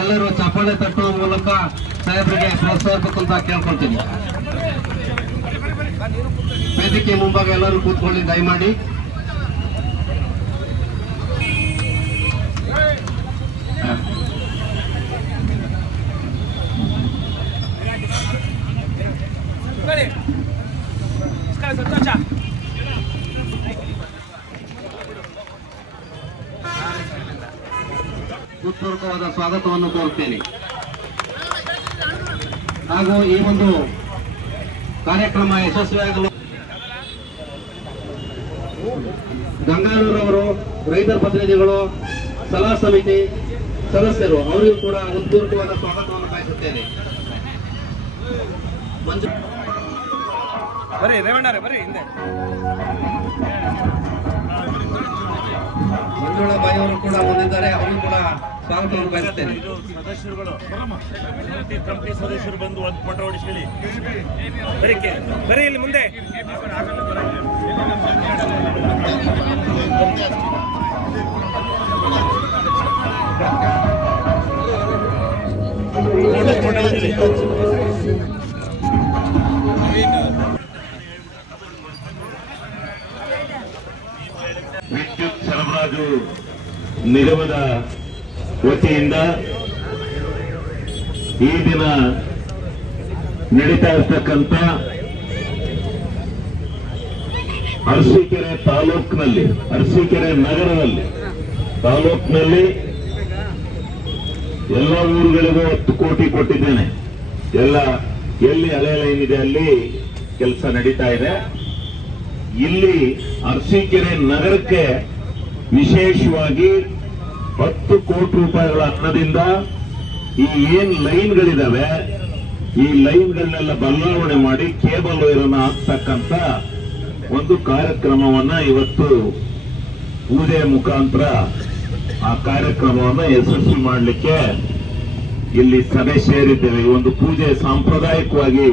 ಎಲ್ಲರೂ ಚಪ್ಪಾಳೆ ತಟ್ಟುವ ಮೂಲಕ ಸಾಹೇಬರಿಗೆ ಪ್ರೋತ್ಸಾಹಿಸಬೇಕು ಅಂತ ಕೇಳ್ಕೊಳ್ತೀನಿ. ವೇದಿಕೆ ಮುಂಭಾಗ ಎಲ್ಲರೂ ಕೂತ್ಕೊಳ್ಳಿ ದಯಮಾಡಿ. ಹೃತ್ಪೂರ್ವಕವಾದ ಸ್ವಾಗತವನ್ನು ಕೋರುತ್ತೇನೆ. ಹಾಗೂ ಈ ಒಂದು ಕಾರ್ಯಕ್ರಮ ಯಶಸ್ವಿಯಾಗಲು ಗಂಗಾಧರವರು, ರೈತರ ಪ್ರತಿನಿಧಿಗಳು, ಸಲಹಾ ಸಮಿತಿ ಸದಸ್ಯರು ಅವರಿಗೂ ಕೂಡ ಹೃತ್ಪೂರ್ವಕವಾದ ಸ್ವಾಗತವನ್ನು ಬಯಸುತ್ತೇನೆ. ಬರೀ ರೇವಣ್ಣರೇ ಬರೀ ಹಿಂದೆ. ಮಂಜುಳಾ ಬಾಯಿ ಅವರು ಕೂಡ ಬಂದಿದ್ದಾರೆ, ಅವರಿಗೂ ಕೂಡ ಸ್ವಾಗತವನ್ನು ಬಯಸುತ್ತೇನೆ. ಸದಸ್ಯರುಗಳು ಕಮಿಟಿ ಸದಸ್ಯರು ಬಂದು ಒಂದು ಫೋಟೋ ಹೊಡಿಸ್ಕೊಳ್ಳಿ. ಬರೀ ಇಲ್ಲಿ ಮುಂದೆ. ವಿದ್ಯುತ್ ಸರಬರಾಜು ನಿಗಮದ ವತಿಯಿಂದ ಈ ದಿನ ನಡೀತಾ ಇರ್ತಕ್ಕಂಥ ಅರಸೀಕೆರೆ ತಾಲೂಕಿನಲ್ಲಿ, ಅರಸೀಕೆರೆ ನಗರದಲ್ಲಿ, ತಾಲೂಕಿನಲ್ಲಿ ಎಲ್ಲ ಊರುಗಳಿಗೂ 10 ಕೋಟಿ ಕೊಟ್ಟಿದ್ದೇನೆ. ಎಲ್ಲ ಎಲ್ಲಿ ಅಲೆ ಲೈನ್ ಇದೆ ಅಲ್ಲಿ ಕೆಲಸ ನಡೀತಾ ಇದೆ. ಇಲ್ಲಿ ಅರಸೀಕೆರೆ ನಗರಕ್ಕೆ ವಿಶೇಷವಾಗಿ 10 ಕೋಟಿ ರೂಪಾಯಿಗಳ ಹಣದಿಂದ ಈ ಏನ್ ಲೈನ್ಗಳಿದಾವೆ ಈ ಲೈನ್ಗಳನ್ನೆಲ್ಲ ಬದಲಾವಣೆ ಮಾಡಿ ಕೇಬಲ್ ವೈರನ್ನ ಹಾಕ್ತಕ್ಕಂತ ಒಂದು ಕಾರ್ಯಕ್ರಮವನ್ನ ಇವತ್ತು ಪೂಜೆ ಮುಖಾಂತರ ಆ ಕಾರ್ಯಕ್ರಮವನ್ನ ಯಶಸ್ವಿ ಮಾಡಲಿಕ್ಕೆ ಇಲ್ಲಿ ಸಭೆ ಸೇರಿದ್ದೇವೆ. ಈ ಒಂದು ಪೂಜೆ ಸಾಂಪ್ರದಾಯಿಕವಾಗಿ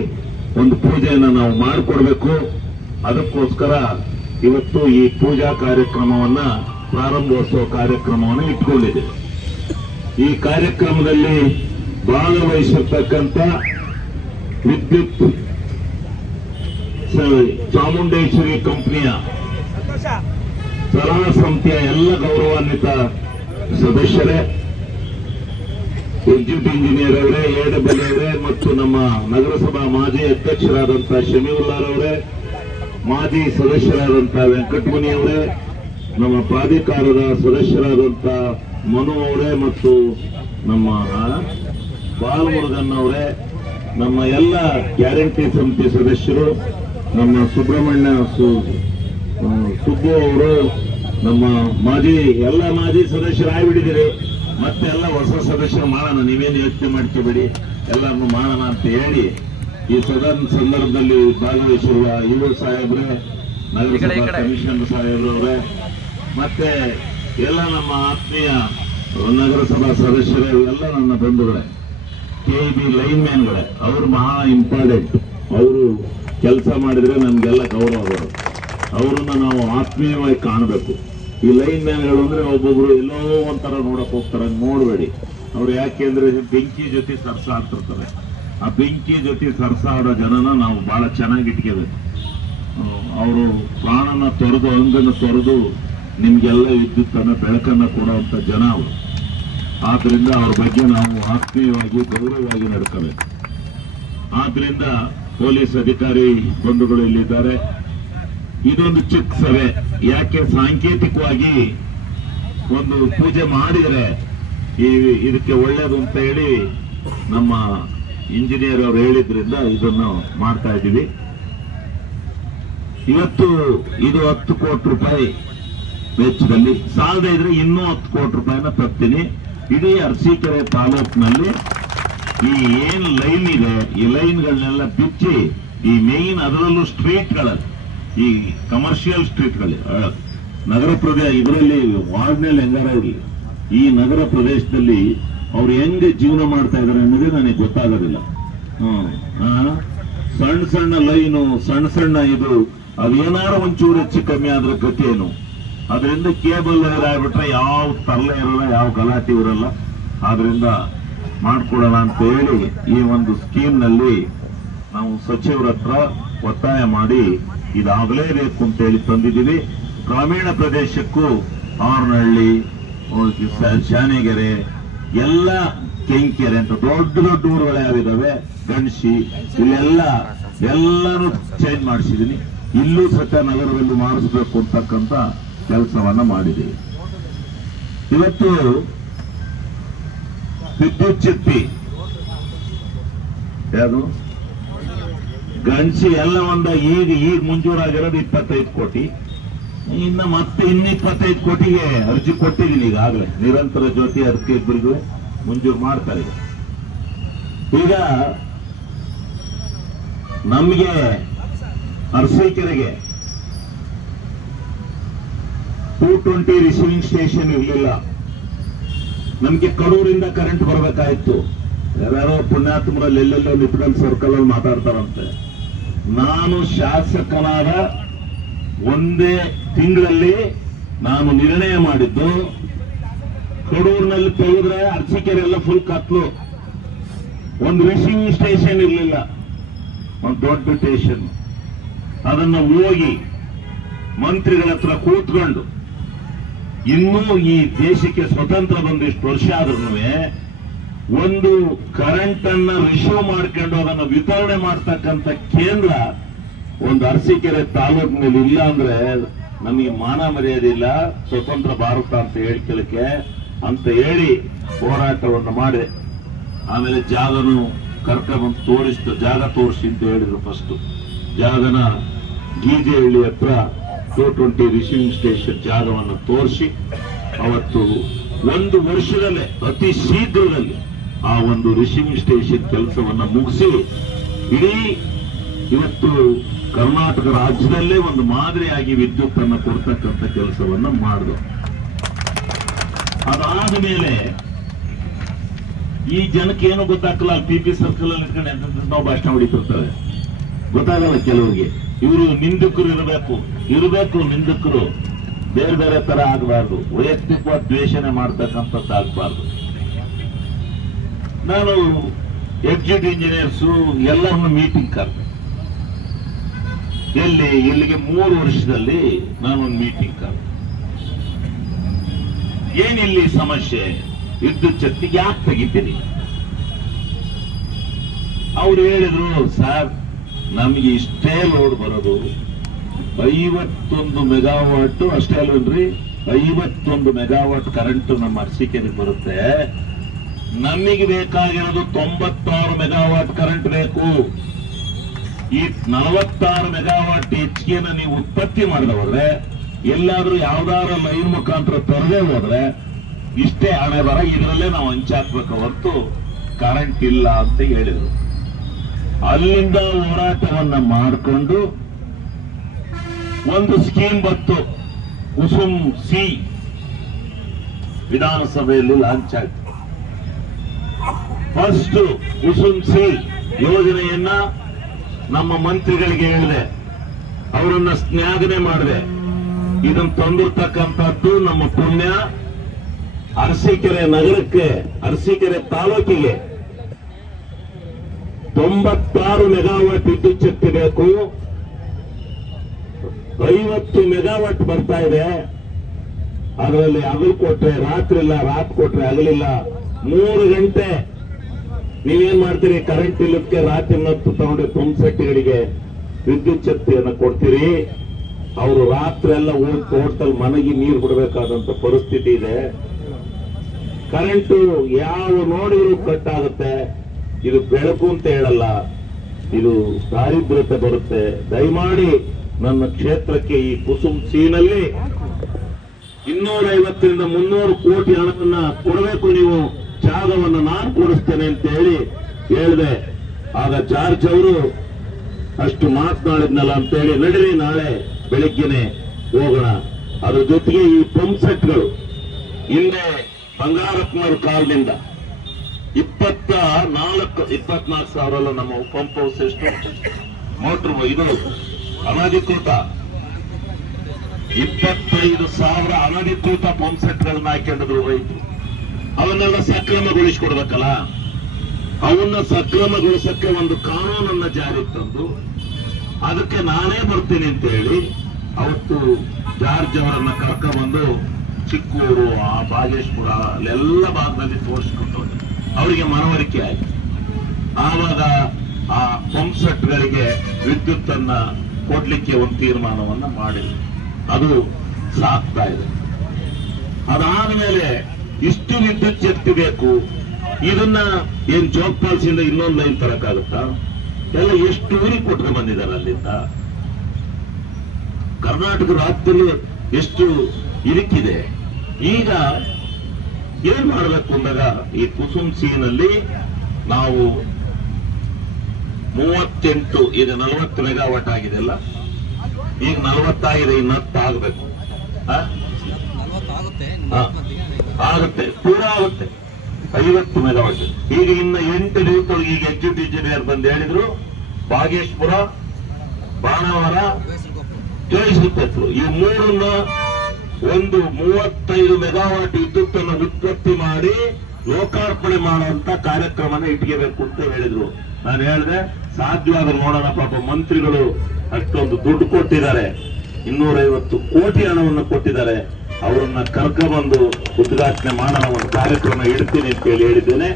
ಒಂದು ಪೂಜೆಯನ್ನು ನಾವು ಮಾಡಿಕೊಡ್ಬೇಕು. ಅದಕ್ಕೋಸ್ಕರ ಇವತ್ತು ಈ ಪೂಜಾ ಕಾರ್ಯಕ್ರಮವನ್ನ, ಪ್ರಾರಂಭೋತ್ಸವ ಕಾರ್ಯಕ್ರಮವನ್ನು ಇಟ್ಕೊಂಡಿದ್ದೇವೆ. ಈ ಕಾರ್ಯಕ್ರಮದಲ್ಲಿ ಭಾಗವಹಿಸಿರ್ತಕ್ಕಂಥ ವಿದ್ಯುತ್ ಚಾಮುಂಡೇಶ್ವರಿ ಕಂಪನಿಯ ಸಲಹಾ ಸಮಿತಿಯ ಎಲ್ಲ ಗೌರವಾನ್ವಿತ ಸದಸ್ಯರೇ, ಎಕ್ಸಿಕ್ಯೂಟಿವ್ ಇಂಜಿನಿಯರ್ ಅವರೇ, ಎಡಬ್ಲ್ಯೂ ಅವರೇ ಮತ್ತು ನಮ್ಮ ನಗರಸಭಾ ಮಾಜಿ ಅಧ್ಯಕ್ಷರಾದಂತಹ ಶಮೀವುಲ್ಲಾರವರೇ, ಮಾಜಿ ಸದಸ್ಯರಾದಂತಹ ವೆಂಕಟಮುನಿ ಅವರೇ, ನಮ್ಮ ಪ್ರಾಧಿಕಾರದ ಸದಸ್ಯರಾದಂತಹ ಮನು ಅವರೇ ಮತ್ತು ನಮ್ಮ ಬಾಲಮುರುಗನ್ ಅವರೇ, ನಮ್ಮ ಎಲ್ಲ ಗ್ಯಾರಂಟಿ ಸಮಿತಿ ಸದಸ್ಯರು, ನಮ್ಮ ಸುಬ್ರಹ್ಮಣ್ಯ ಸುಬ್ಬು ಅವರು, ನಮ್ಮ ಎಲ್ಲ ಮಾಜಿ ಸದಸ್ಯರು ಆಗಿಬಿಟ್ಟಿದ್ದೀರಿ. ಮತ್ತೆ ಎಲ್ಲ ಹೊಸ ಸದಸ್ಯರು ಮಾಡೋಣ, ನೀವೇನು ಯೋಚನೆ ಮಾಡ್ಕೋಬೇಡಿ, ಎಲ್ಲರನ್ನು ಮಾಡೋಣ ಅಂತ ಹೇಳಿ ಈ ಸಂದರ್ಭದಲ್ಲಿ ಭಾಗವಹಿಸಿರುವ ಇವರು ಸಾಹೇಬ್ರೆ, ನಗರಸಭಾ ಕಮಿಷನರ್ ಸಾಹೇಬ್ರವ್ರೆ, ಮತ್ತೆ ಎಲ್ಲ ನಮ್ಮ ಆತ್ಮೀಯ ನಗರಸಭಾ ಸದಸ್ಯರೇ, ಎಲ್ಲ ನನ್ನ ಬಂಧುಗಳೇ, KEB ಲೈನ್ ಮ್ಯಾನ್ಗಳೇ, ಅವರು ಮಹಾ ಇಂಪಾರ್ಟೆಂಟ್. ಅವರು ಕೆಲಸ ಮಾಡಿದ್ರೆ ನಮ್ಗೆಲ್ಲ ಗೌರವ ಬರೋದು. ಅವರನ್ನ ನಾವು ಆತ್ಮೀಯವಾಗಿ ಕಾಣಬೇಕು. ಈ ಲೈನ್ ಮ್ಯಾನ್ಗಳು ಅಂದ್ರೆ ಒಬ್ಬೊಬ್ರು ಎಲ್ಲೋ ಒಂಥರ ನೋಡಕ್ ಹೋಗ್ತಾರೆ, ನೋಡಬೇಡಿ. ಅವ್ರು ಯಾಕೆಂದ್ರೆ ಬೆಂಕಿ ಜೊತೆ ಸರ್ಸಾಡ್ತಿರ್ತಾರೆ. ಆ ಬೆಂಕಿ ಜೊತೆ ಸರ್ಸಾಡೋ ಜನನ ನಾವು ಬಹಳ ಚೆನ್ನಾಗಿ ಇಟ್ಕೋಬೇಕು. ಅವರು ಪ್ರಾಣನ ತೊರೆದು, ಅಂಗನ್ನು ತೊರೆದು ನಿಮ್ಗೆಲ್ಲ ವಿದ್ಯುತ್ತನ್ನ ಬೆಳಕನ್ನ ಕೊಡುವಂತ ಜನ ಅವರು. ಆದ್ರಿಂದ ಅವ್ರ ಬಗ್ಗೆ ನಾವು ಆತ್ಮೀಯವಾಗಿ ಗೌರವವಾಗಿ ನಡ್ಕೋಬೇಕು. ಆದ್ರಿಂದ ಪೊಲೀಸ್ ಅಧಿಕಾರಿ ಬಂಧುಗಳು ಇಲ್ಲಿದ್ದಾರೆ. ಇದೊಂದು ಚಿಕ್ಕ ಸಭೆ, ಯಾಕೆ ಸಾಂಕೇತಿಕವಾಗಿ ಒಂದು ಪೂಜೆ ಮಾಡಿದ್ರೆ ಇದಕ್ಕೆ ಒಳ್ಳೇದು ಅಂತ ಹೇಳಿ ನಮ್ಮ ಇಂಜಿನಿಯರ್ ಅವರು ಹೇಳಿದ್ರಿಂದ ಇದನ್ನು ಮಾಡ್ತಾ ಇದ್ದೀವಿ. ಇವತ್ತು ಇದು 10 ಕೋಟಿ ರೂಪಾಯಿ ವೆಚ್ಚದಲ್ಲಿ, ಸಾಲದೇ ಇದ್ರೆ ಇನ್ನೂ 10 ಕೋಟಿ ರೂಪಾಯಿನ ತರ್ತೀನಿ. ಇಡೀ ಅರಸೀಕೆರೆ ತಾಲೂಕಿನಲ್ಲಿ ಈ ಏನ್ ಲೈನ್ ಇದೆ, ಈ ಲೈನ್ಗಳನ್ನೆಲ್ಲ ಬಿಚ್ಚಿ, ಈ ಮೇನ್ ಅದರಲ್ಲೂ ಸ್ಟ್ರೀಟ್ಗಳಲ್ಲಿ, ಈ ಕಮರ್ಷಿಯಲ್ ಸ್ಟ್ರೀಟ್ಗಳಲ್ಲಿ, ನಗರ ಪ್ರದೇಶ ಇದರಲ್ಲಿ ವಾರ್ಡ್ನಲ್ಲಿ ಹೆಂಗಾರ ಇರಲಿ, ಈ ನಗರ ಪ್ರದೇಶದಲ್ಲಿ ಅವ್ರು ಹೆಂಗೆ ಜೀವನ ಮಾಡ್ತಾ ಇದಾರೆ ಅನ್ನೋದೇ ನನಗೆ ಗೊತ್ತಾಗೋದಿಲ್ಲ. ಸಣ್ಣ ಸಣ್ಣ ಲೈನು, ಸಣ್ಣ ಸಣ್ಣ ಇದು, ಅದೇನಾರು ಒಂಚೂರು ಹೆಚ್ಚು ಕಮ್ಮಿ ಆದ್ರೆ ಗತಿ ಏನು? ಅದರಿಂದ ಕೇಬಲ್ ವೈರ್ ಆಗ್ಬಿಟ್ರೆ ಯಾವ ತರಲೆ ಇರಲ್ಲ, ಯಾವ ಗಲಾಟೆ ಇರಲ್ಲ. ಆದ್ರಿಂದ ಮಾಡ್ಕೊಡೋಣ ಅಂತ ಹೇಳಿ ಈ ಒಂದು ಸ್ಕೀಮ್ ನಲ್ಲಿ ನಾವು ಸಚಿವರ ಹತ್ರ ಒತ್ತಾಯ ಮಾಡಿ ಇದಾಗಲೇಬೇಕು ಅಂತ ಹೇಳಿ ತಂದಿದ್ದೀವಿ. ಗ್ರಾಮೀಣ ಪ್ರದೇಶಕ್ಕೂ ಆರ್ನಹಳ್ಳಿ, ಶಾನೆಗೆರೆ, ಎಲ್ಲ ಕೆಂಕೆರೆ ಅಂತ ದೊಡ್ಡ ದೊಡ್ಡ ಊರುಗಳು ಯಾವಿದಾವೆ, ಗಣಸಿ, ಎಲ್ಲಾನು ಚೇಂಜ್ ಮಾಡಿಸಿದೀನಿ. ಇಲ್ಲೂ ಸತ್ಯ ನಗರದಲ್ಲಿ ಮಾಡಿಸ್ಬೇಕು ಅಂತಕ್ಕಂಥ ಕೆಲಸವನ್ನ ಮಾಡಿದ್ದೀವಿ. ಇವತ್ತು ವಿದ್ಯುತ್ ಶಕ್ತಿ ಯಾವುದು ಗಣಸಿ ಎಲ್ಲ ಈಗ ಮಂಜೂರಾಗಿರೋದು 25 ಕೋಟಿ, ಇನ್ನು 25 ಕೋಟಿಗೆ ಅರ್ಜಿ ಕೊಟ್ಟಿದ್ದೀನಿ ಈಗಾಗಲೇ. ನಿರಂತರ ಜ್ಯೋತಿ ಅದಕ್ಕೆ ಇಬ್ಬರಿಗೂ ಮಂಜೂರು ಮಾಡ್ತಾರೆ. ಈಗ ನಮಗೆ ಅರಸೀಕೆರೆಗೆ 220 ರಿಸೀವಿಂಗ್ ಸ್ಟೇಷನ್ ಇರಲಿಲ್ಲ. ನಮ್ಗೆ ಕಡೂರಿಂದ ಕರೆಂಟ್ ಬರಬೇಕಾಯ್ತು. ಯಾರ್ಯಾರೋ ಪುಣ್ಯಾತ್ಮರಲ್ಲಿ ಎಲ್ಲೆಲ್ಲೋ ನಿಪ್ಟಲ್ ಸರ್ಕಲ್ ಅಲ್ಲಿ ಮಾತಾಡ್ತಾರಂತೆ. ನಾನು ಶಾಸಕನಾದ ಒಂದೇ ತಿಂಗಳಲ್ಲಿ ನಾನು ನಿರ್ಣಯ ಮಾಡಿದ್ದು, ಕಡೂರಿನಲ್ಲಿ ತೆಗೆದ್ರೆ ಅರಸೀಕೆರೆ ಎಲ್ಲ ಫುಲ್ ಕತ್ಲು, ಒಂದು ರಿಸೀವಿಂಗ್ ಸ್ಟೇಷನ್ ಇರಲಿಲ್ಲ, ಒಂದು ದೊಡ್ಡ ಸ್ಟೇಷನ್. ಅದನ್ನ ಹೋಗಿ ಮಂತ್ರಿಗಳ ಹತ್ರ ಕೂತ್ಕೊಂಡು, ಇನ್ನೂ ಈ ದೇಶಕ್ಕೆ ಸ್ವತಂತ್ರ ಬಂದು ಇಷ್ಟು ವರ್ಷ ಆದ್ರೂ ಒಂದು ಕರೆಂಟ್ ಅನ್ನ ರಿಸೀವ್ ಮಾಡ್ಕೊಂಡು ಅದನ್ನ ವಿತರಣೆ ಮಾಡ್ತಕ್ಕಂಥ ಕೇಂದ್ರ ಒಂದು ಅರಸೀಕೆರೆ ತಾಲೂಕಿನಲ್ಲಿ ಇಲ್ಲ ಅಂದ್ರೆ ನಮಗೆ ಮಾನ ಮರ್ಯಾದೆ ಇಲ್ಲ, ಸ್ವತಂತ್ರ ಭಾರತ ಅಂತ ಹೇಳ್ಕೊಳ್ಳಕ್ಕೆ ಅಂತ ಹೇಳಿ ಹೋರಾಟವನ್ನು ಮಾಡಿದೆ. ಆಮೇಲೆ ಜಾಗನು ಕರ್ಕೊಂಡ್ಬಂದು ತೋರಿಸ್ತು, ಜಾಗ ತೋರಿಸಿ ಅಂತ ಹೇಳಿದ್ರು. ಫಸ್ಟ್ ಜಾಗನ ಗೀಜೆಹಳ್ಳಿ ಹತ್ರ 220 ರಿಸೀವಿಂಗ್ ಸ್ಟೇಷನ್ ಜಾಗವನ್ನು ತೋರಿಸಿ ಅವತ್ತು ಒಂದು ವರ್ಷದಲ್ಲೇ ಅತಿ ಶೀಘ್ರದಲ್ಲಿ ಆ ಒಂದು ರಿಸೀವಿಂಗ್ ಸ್ಟೇಷನ್ ಕೆಲಸವನ್ನ ಮುಗಿಸಿ ಇಡೀ ಇವತ್ತು ಕರ್ನಾಟಕ ರಾಜ್ಯದಲ್ಲೇ ಒಂದು ಮಾದರಿಯಾಗಿ ವಿದ್ಯುತ್ ಅನ್ನು ಕೊಡ್ತಕ್ಕಂಥ ಕೆಲಸವನ್ನ ಮಾಡಿದ್ರು. ಅದಾದ ಮೇಲೆ ಈ ಜನಕ್ಕೆ ಏನು ಗೊತ್ತಾಗಲ್ಲ, PP ಸರ್ಕಲ್ ಅಲ್ಲಿ ಇಟ್ಕೊಂಡು ಎಂತ ಭಾಷಣ ಹೊಡಿತಿರ್ತಾರೆ, ಗೊತ್ತಾಗಲ್ಲ ಕೆಲವರಿಗೆ. ಇವರು ನಿಂದಕರು ಇರಬೇಕು ನಿಂದಕರು, ಬೇರೆ ಬೇರೆ ತರ ಆಗಬಾರ್ದು, ವೈಯಕ್ತಿಕವಾದ ದ್ವೇಷಣೆ ಮಾಡ್ತಕ್ಕಂಥದ್ದು ಆಗಬಾರ್ದು. ನಾನು ಎಕ್ಸಿಕ್ಯೂಟಿವ್ ಇಂಜಿನಿಯರ್ಸು ಎಲ್ಲರನ್ನು ಮೀಟಿಂಗ್ ಕರೆದೆ. ಇಲ್ಲಿಗೆ 3 ವರ್ಷದಲ್ಲಿ ನಾನೊಂದು ಮೀಟಿಂಗ್ ಕರೆದೆ. ಏನಿಲ್ಲಿ ಸಮಸ್ಯೆ, ವಿದ್ಯುತ್ ಶಕ್ತಿ ಯಾಕೆ ತೆಗಿತೀನಿ? ಅವ್ರು ಹೇಳಿದ್ರು, ಸರ್ ನಮಗೆ ಇಷ್ಟೇ ಲೋಡ್ ಬರೋದು 51 ಮೆಗಾವಾಟ್, ಅಷ್ಟೇ ಅಲ್ವನ್ರಿ, 51 ಮೆಗಾವಾಟ್ ಕರೆಂಟ್ ನಮ್ಮ ಅರಸೀಕೆರೆಗೆ ಬರುತ್ತೆ. ನಮಗೆ ಬೇಕಾಗಿರೋದು 96 ಮೆಗಾವಾಟ್ ಕರೆಂಟ್ ಬೇಕು. ಈ 46 ಮೆಗಾವಾಟ್ ಹೆಚ್ಚಿಗೆನ ನೀವು ಉತ್ಪತ್ತಿ ಮಾಡದೆ ಹೋದ್ರೆ, ಎಲ್ಲಾದ್ರೂ ಯಾವ್ದಾದ್ರು ಲೈನ್ ಮುಖಾಂತರ ತರದೇ ಹೋದ್ರೆ ಇಷ್ಟೇ ಹಣೆ ಬರ, ಇದರಲ್ಲೇ ನಾವು ಹಂಚಾಕ್ಬೇಕು ಹೊರತು ಕರೆಂಟ್ ಇಲ್ಲ ಅಂತ ಹೇಳಿದ್ರು. ಅಲ್ಲಿಂದ ಹೋರಾಟವನ್ನ ಮಾಡಿಕೊಂಡು ಒಂದು ಸ್ಕೀಮ್ ಬಂತು, ಕುಸುಮ್ ಸಿ, ವಿಧಾನಸಭೆಯಲ್ಲಿ ಲಾಂಚ್ ಆಯ್ತು. ಫಸ್ಟ್ ಕುಸುಮ್ ಸಿ ಯೋಜನೆಯನ್ನ ನಮ್ಮ ಮಂತ್ರಿಗಳಿಗೆ ಹೇಳಿದೆ, ಅವರನ್ನ ಶ್ಲಾಘನೆ ಮಾಡಿದೆ. ಇದನ್ನು ತಂದಿರ್ತಕ್ಕಂಥದ್ದು ನಮ್ಮ ಪುಣ್ಯ. ಅರಸೀಕೆರೆ ನಗರಕ್ಕೆ, ಅರಸೀಕೆರೆ ತಾಲೂಕಿಗೆ 96 ಮೆಗಾವಾಟ್ ವಿದ್ಯುತ್ ಶಕ್ತಿ ಬೇಕು. 50 ಮೆಗಾವಾಟ್ ಬರ್ತಾ ಇದೆ. ಅದರಲ್ಲಿ ಹಗಲು ಕೊಟ್ರೆ ರಾತ್ರಿ ಇಲ್ಲ, ರಾತ್ರಿ ಕೊಟ್ರೆ ಹಗಲಿಲ್ಲ. 3 ಗಂಟೆ ನೀವೇನ್ ಮಾಡ್ತೀರಿ, ಕರೆಂಟ್ ಇಲ್ಲಕ್ಕೆ ರಾತ್ರಿ ಹೊತ್ತು ತಗೊಂಡ್ರೆ ಪಂಪ್ಸೆಟ್ಗಳಿಗೆ ವಿದ್ಯುತ್ ಶಕ್ತಿಯನ್ನು ಕೊಡ್ತೀರಿ. ಅವರು ರಾತ್ರಿ ಎಲ್ಲ ಹೋಗಿ ತೋಟದಲ್ಲಿ ಮನೆಗೆ ನೀರು ಬಿಡಬೇಕಾದಂತ ಪರಿಸ್ಥಿತಿ ಇದೆ. ಕರೆಂಟು ಯಾವ ನೋಡಿದ್ರು ಕಟ್ ಆಗುತ್ತೆ. ಇದು ಬೆಳಕು ಅಂತ ಹೇಳಲ್ಲ, ಇದು ದಾರಿದ್ರ್ಯತೆ ಬರುತ್ತೆ. ದಯಮಾಡಿ ನನ್ನ ಕ್ಷೇತ್ರಕ್ಕೆ ಈ ಕುಸುಮ್ ಸೀನಲ್ಲಿ 250ರಿಂದ 300 ಕೋಟಿ ಹಣವನ್ನ ಕೊಡಬೇಕು, ನೀವು ಜಾಗವನ್ನು ನಾನು ಕೊಡಿಸ್ತೇನೆ ಅಂತ ಹೇಳಿ ಹೇಳಿದೆ. ಆಗ ಜಾರ್ಜ್ ಅವರು ಅಷ್ಟು ಮಾತನಾಡಿದ್ನಲ್ಲ ಅಂತೇಳಿ, ನಡೀರಿ ನಾಳೆ ಬೆಳಿಗ್ಗೆನೆ ಹೋಗೋಣ. ಅದ್ರ ಜೊತೆಗೆ ಈ ಪಂಪ್ ಸೆಟ್ಗಳು ಹಿಂದೆ ಬಂಗಾರಪ್ಪನವ್ರ ಕಾಲದಿಂದ 24 ಸಾವಿರ ನಮ್ಮ ಪಂಪ್ ಹೌಸ್ ಎಷ್ಟು ಮೋಟರ್ ಇದು ಅನಧಿಕೃತ 25,000 ಅನಧಿಕೃತ ಪಂಪ್ ಸೆಟ್ಗಳನ್ನ ಹಾಕೊಂಡಿದ್ರು ರೈತರು. ಅವನ್ನೆಲ್ಲ ಸಕ್ರಮಗೊಳಿಸ್ಕೊಡ್ಬೇಕಲ್ಲ. ಅವನ್ನ ಸಕ್ರಮಗೊಳಿಸಕ್ಕೆ ಒಂದು ಕಾನೂನನ್ನ ಜಾರಿಗೆ ತಂದು ಅದಕ್ಕೆ ನಾನೇ ಬರ್ತೀನಿ ಅಂತ ಹೇಳಿ ಅವತ್ತು ಜಾರ್ಜ್ ಅವರನ್ನ ಕರ್ಕೊಂಡ್ಬಂದು ಚಿಕ್ಕೂರು, ಆ ಬಾಗೇಶ್ಪುರ ಅಲ್ಲೆಲ್ಲ ಭಾಗದಲ್ಲಿ ತೋರಿಸ್ಕೊಂಡು ಅವರಿಗೆ ಮನವರಿಕೆ ಆಯ್ತು. ಆವಾಗ ಆ ಪಂಪ್ ಸೆಟ್ಗಳಿಗೆ ವಿದ್ಯುತ್ ಅನ್ನ ಕೊಡ್ಲಿಕ್ಕೆ ಒಂದು ತೀರ್ಮಾನವನ್ನ ಮಾಡಿದ್ರು. ಅದು ಸಾಕ್ತಾ ಇದೆ. ಅದಾದ ಮೇಲೆ ಇಷ್ಟು ವಿದ್ಯುತ್ ಶಕ್ತಿ ಬೇಕು, ಇದನ್ನ ಏನ್ ಜೋಗ್ಪಾಲ್ಸಿಂದ ಇನ್ನೊಂದು ಲೈನ್ ತರಕ್ಕಾಗುತ್ತಾ? ಎಲ್ಲ ಎಷ್ಟು ಊರಿಗೆ ಕೊಟ್ಟು ಬಂದಿದ್ದಾರೆ ಅಲ್ಲಿಂದ. ಕರ್ನಾಟಕ ರಾಜ್ಯದಲ್ಲಿ ಎಷ್ಟು ಇರಿಕಿದೆ. ಈಗ ಏನ್ ಮಾಡಬೇಕು ಅಂದಾಗ ಈ ಕುಸುಮ್ ಸಿನಲ್ಲಿ ನಾವು 38, ಈಗ 40 ಮೆಗಾವಾಟ್ ಆಗಿದೆ ಅಲ್ಲ, ಈಗ 40 ಆಗಿದೆ, ಇನ್ನು 10 ಆಗಬೇಕು. ಆಗುತ್ತೆ, ಪೂರಾ ಆಗುತ್ತೆ 50 ಮೆಗಾವಾಟ್. ಈಗ ಇನ್ನು 8 ದಿವಸದೊಳಗೆ ಈಗ ಎಕ್ಸಿಕ್ಯೂಟಿವ್ ಇಂಜಿನಿಯರ್ ಬಂದು ಹೇಳಿದ್ರು, ಬಾಗೇಶ್ಪುರ, ಬಾಣಾವರ, ಜೋಯಿಸುತ್ತರು ಈ ಮೂರನ್ನ ಒಂದು 35 ಮೆಗಾವಾಟ್ ವಿದ್ಯುತ್ ಅನ್ನು ಉತ್ಪತ್ತಿ ಮಾಡಿ ಲೋಕಾರ್ಪಣೆ ಮಾಡುವಂತ ಕಾರ್ಯಕ್ರಮನ ಇಟ್ಕೋಬೇಕು ಅಂತ ಹೇಳಿದ್ರು. ನಾನು ಹೇಳಿದೆ ಸಾಧ್ಯವಾದ ನೋಡೋಣ, ಪಾಪ ಮಂತ್ರಿಗಳು ಅಷ್ಟೊಂದು ದುಡ್ಡು ಕೊಟ್ಟಿದ್ದಾರೆ, 250 ಕೋಟಿ ಹಣವನ್ನು ಕೊಟ್ಟಿದ್ದಾರೆ, ಅವರನ್ನ ಕರ್ಕೊಂಡ್ಬಂದು ಉದ್ಘಾಟನೆ ಮಾಡೋಣ, ಒಂದು ಕಾರ್ಯಕ್ರಮ ಇಡ್ತೀನಿ ಅಂತ ಹೇಳಿ ಹೇಳಿದ್ದೇನೆ.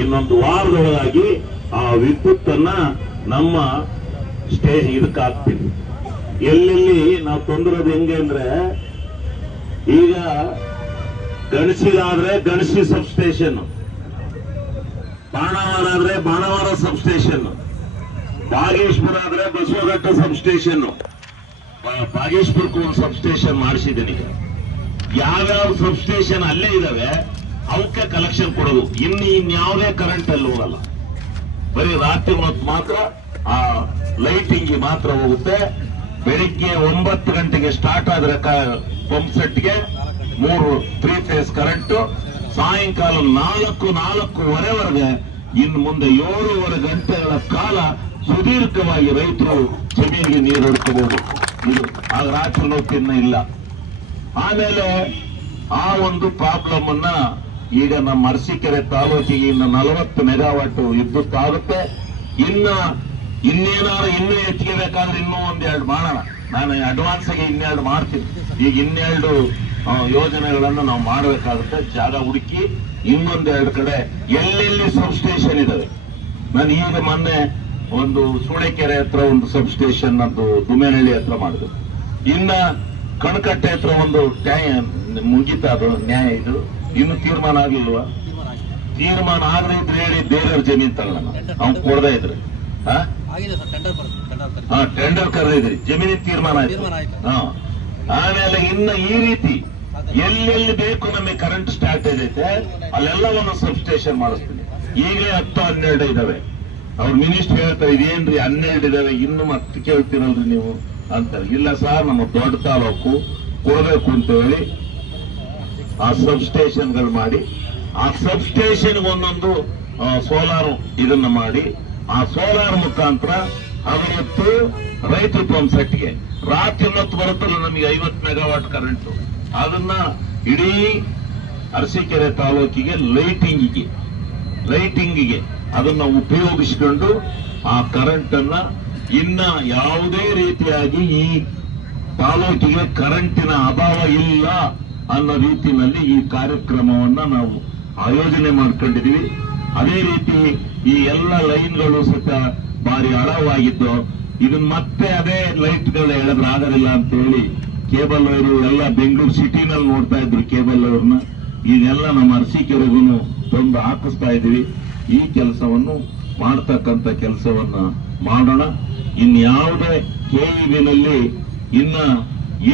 ಇನ್ನೊಂದು ವಾರದೊಳಗಾಗಿ ಆ ವಿದ್ಯುತ್ ಅನ್ನ ನಮ್ಮ ಸ್ಟೇಜ್ ಇದಕ್ಕೆ ಹಾಕ್ತೀನಿ. ಎಲ್ಲೆಲ್ಲಿ ನಾವು ತೊಂದಿರೋದು ಹೆಂಗೆ ಅಂದ್ರೆ, ಈಗ ಗಣಸಿಲಾದ್ರೆ ಗಣಸಿ ಸಬ್ ಸ್ಟೇಷನ್, ಬಾಣಾವರ ಆದ್ರೆ ಬಾಣಾವರ ಸಬ್ ಸ್ಟೇಷನ್, ಬಾಗೇಶ್ಪುರ ಆದ್ರೆ ಬಸವಘಟ್ಟ ಸಬ್ ಸ್ಟೇಷನ್. ಬಾಗೇಶ್ಪುರಕ್ಕೂ ಒಂದು ಸಬ್ ಸ್ಟೇಷನ್ ಮಾಡಿಸಿದ್ದೀನಿ. ಈಗ ಯಾವ್ಯಾವ ಸಬ್ ಸ್ಟೇಷನ್ ಅಲ್ಲೇ ಇದಾವೆ ಅವಕ್ಕೆ ಕಲೆಕ್ಷನ್ ಕೊಡೋದು. ಇನ್ಯಾವುದೇ ಕರೆಂಟ್ ಅಲ್ಲಿ ಹೋಗಲ್ಲ, ಬರೀ ರಾತ್ರಿ ಹೊತ್ತು ಮಾತ್ರ ಆ ಲೈಟಿಂಗ್ ಮಾತ್ರ ಹೋಗುತ್ತೆ. ಬೆಳಿಗ್ಗೆ 9 ಗಂಟೆಗೆ ಸ್ಟಾರ್ಟ್ ಆದ್ರೆ ಪಂಪ್ ಸೆಟ್ಗೆ 3 ಫೇಸ್ ಕರೆಂಟ್, ಸಾಯಂಕಾಲ 4:04ವರೆಗೆ ಇನ್ನು ಮುಂದೆ 7.5 ಗಂಟೆಗಳ ಕಾಲ ಸುದೀರ್ಘವಾಗಿ ರೈತರು ಜಮೀನಿಗೆ ನೀರು ಹೊಡ್ಕೋಬಹುದು. ಇದು ಆಗ ರಾತ್ರಿ ಹೊತ್ತಿನ ಇಲ್ಲ. ಆಮೇಲೆ ಆ ಒಂದು ಪ್ರಾಬ್ಲಮ್ ಅನ್ನ ಈಗ ನಮ್ಮ ಅರಸೀಕೆರೆ ತಾಲೂಕಿಗೆ ಇನ್ನು 40 ಮೆಗಾವಾಟ್ ವಿದ್ಯುತ್ ಆಗುತ್ತೆ. ಇನ್ನೇನಾದ್ರು ಹೆಚ್ಚಿಗೆ ಬೇಕಾದ್ರೆ ಇನ್ನೂ 1-2 ಮಾಡೋಣ. ನಾನು ಅಡ್ವಾನ್ಸ್ ಆಗಿ 2 ಮಾಡ್ತೀನಿ. ಈಗ 2 ಯೋಜನೆಗಳನ್ನು ನಾವು ಮಾಡಬೇಕಾಗುತ್ತೆ. ಜಾಗ ಹುಡುಕಿ 2 ಕಡೆ ಎಲ್ಲೆಲ್ಲಿ ಸಬ್ ಸ್ಟೇಷನ್ ಇದಾವೆ. ನಾನು ಈಗ ಮೊನ್ನೆ ಒಂದು ಸೂಳೆಕೆರೆ ಹತ್ರ ಒಂದು ಸಬ್ ಸ್ಟೇಷನ್ ಅದು ದುಮೇನಹಳ್ಳಿ ಹತ್ರ ಮಾಡಿದೆ. ಇನ್ನ ಕಣಕಟ್ಟೆ ಹತ್ರ ಒಂದು ಮುಗಿತ, ಅದು ನ್ಯಾಯ. ಇದು ಇನ್ನು ತೀರ್ಮಾನ ಆಗ್ಲಿಲ್ವಾ? ತೀರ್ಮಾನ ಆಗದೆ ಇದ್ರೆ ಹೇಳಿ, ಬೇರೆಯವ್ರ ಜಮೀನ್ ತಗೊಳ್ಳೋಣ. ಅವ್ನು ಕೊಡದೇ ಇದ್ರೆ ಟೆಂಡರ್ ಕರೆದಿದ್ರಿ, ಜಮೀನಿನ ತೀರ್ಮಾನ ಆಯ್ತು. ಆಮೇಲೆ ಇನ್ನ ಈ ರೀತಿ ಎಲ್ಲೆಲ್ಲಿ ಬೇಕು ನಮಗೆ ಕರೆಂಟ್ ಸ್ಟಾರ್ಟೇಜ್ ಐತೆ ಅಲ್ಲೆಲ್ಲ ಒಂದು ಸಬ್ ಸ್ಟೇಷನ್ ಮಾಡಿಸ್ತೀನಿ. ಈಗಲೇ 10-12 ಇದಾವೆ. ಅವ್ರ ಮಿನಿಸ್ಟರ್ ಹೇಳ್ತಾರೆ, ಇದೇನ್ರಿ 12 ಇದಾವೆ, ಇನ್ನು ಮತ್ತೆ ಕೇಳ್ತೀರಲ್ರಿ ನೀವು ಅಂತಾರೆ. ಇಲ್ಲ ಸರ್, ನಮ್ಮ ದೊಡ್ಡ ತಾಲೂಕು ಕೊಡಬೇಕು ಅಂತ ಹೇಳಿ ಆ ಸಬ್ ಸ್ಟೇಷನ್ಗಳು ಮಾಡಿ, ಆ ಸಬ್ ಸ್ಟೇಷನ್ ಒಂದೊಂದು ಸೋಲಾರ್ ಇದನ್ನ ಮಾಡಿ, ಆ ಸೋಲಾರ್ ಮುಖಾಂತರ ಅವತ್ತು ರೈತರು ಪಂಪ್ ಸೆಟ್ಗೆ ರಾತ್ರಿ ಹೊತ್ತು ಬರುತ್ತಲ್ಲ ನಮಗೆ 50 ಮೆಗಾವಾಟ್ ಕರೆಂಟ್, ಅದನ್ನ ಇಡೀ ಅರಸೀಕೆರೆ ತಾಲೂಕಿಗೆ ಲೈಟಿಂಗಿಗೆ ಅದನ್ನ ಉಪಯೋಗಿಸಿಕೊಂಡು ಆ ಕರೆಂಟ್ ಅನ್ನ ಇನ್ನ ಯಾವುದೇ ರೀತಿಯಾಗಿ ಈ ತಾಲೂಕಿಗೆ ಕರೆಂಟಿನ ಅಭಾವ ಇಲ್ಲ ಅನ್ನೋ ರೀತಿಯಲ್ಲಿ ಈ ಕಾರ್ಯಕ್ರಮವನ್ನ ನಾವು ಆಯೋಜನೆ ಮಾಡ್ಕೊಂಡಿದೀವಿ. ಅದೇ ರೀತಿ ಈ ಎಲ್ಲ ಲೈನ್ಗಳು ಸಹಿತ ಭಾರಿ ಹಳವಾಗಿದ್ದು, ಇದನ್ನ ಮತ್ತೆ ಅದೇ ಲೈಟ್ಗಳು ಎಳೆದ್ರೆ ಆಗೋದಿಲ್ಲ ಅಂತ ಹೇಳಿ ಕೇಬಲ್ ವೈರು ಎಲ್ಲ ಬೆಂಗಳೂರು ಸಿಟಿನಲ್ಲಿ ನೋಡ್ತಾ ಇದ್ರು ಕೇಬಲ್ ವೈರ್ನ. ಇದೆಲ್ಲ ನಮ್ಮ ಅರಸೀಕೆರೆಗೂ ತಂದು ಹಾಕಿಸ್ತಾ ಇದೀವಿ. ಈ ಕೆಲಸವನ್ನು ಮಾಡ್ತಕ್ಕಂಥ ಕೆಲಸವನ್ನ ಮಾಡೋಣ. ಇನ್ಯಾವುದೇ ಕೆಇಬಿನಲ್ಲಿ ಇನ್ನ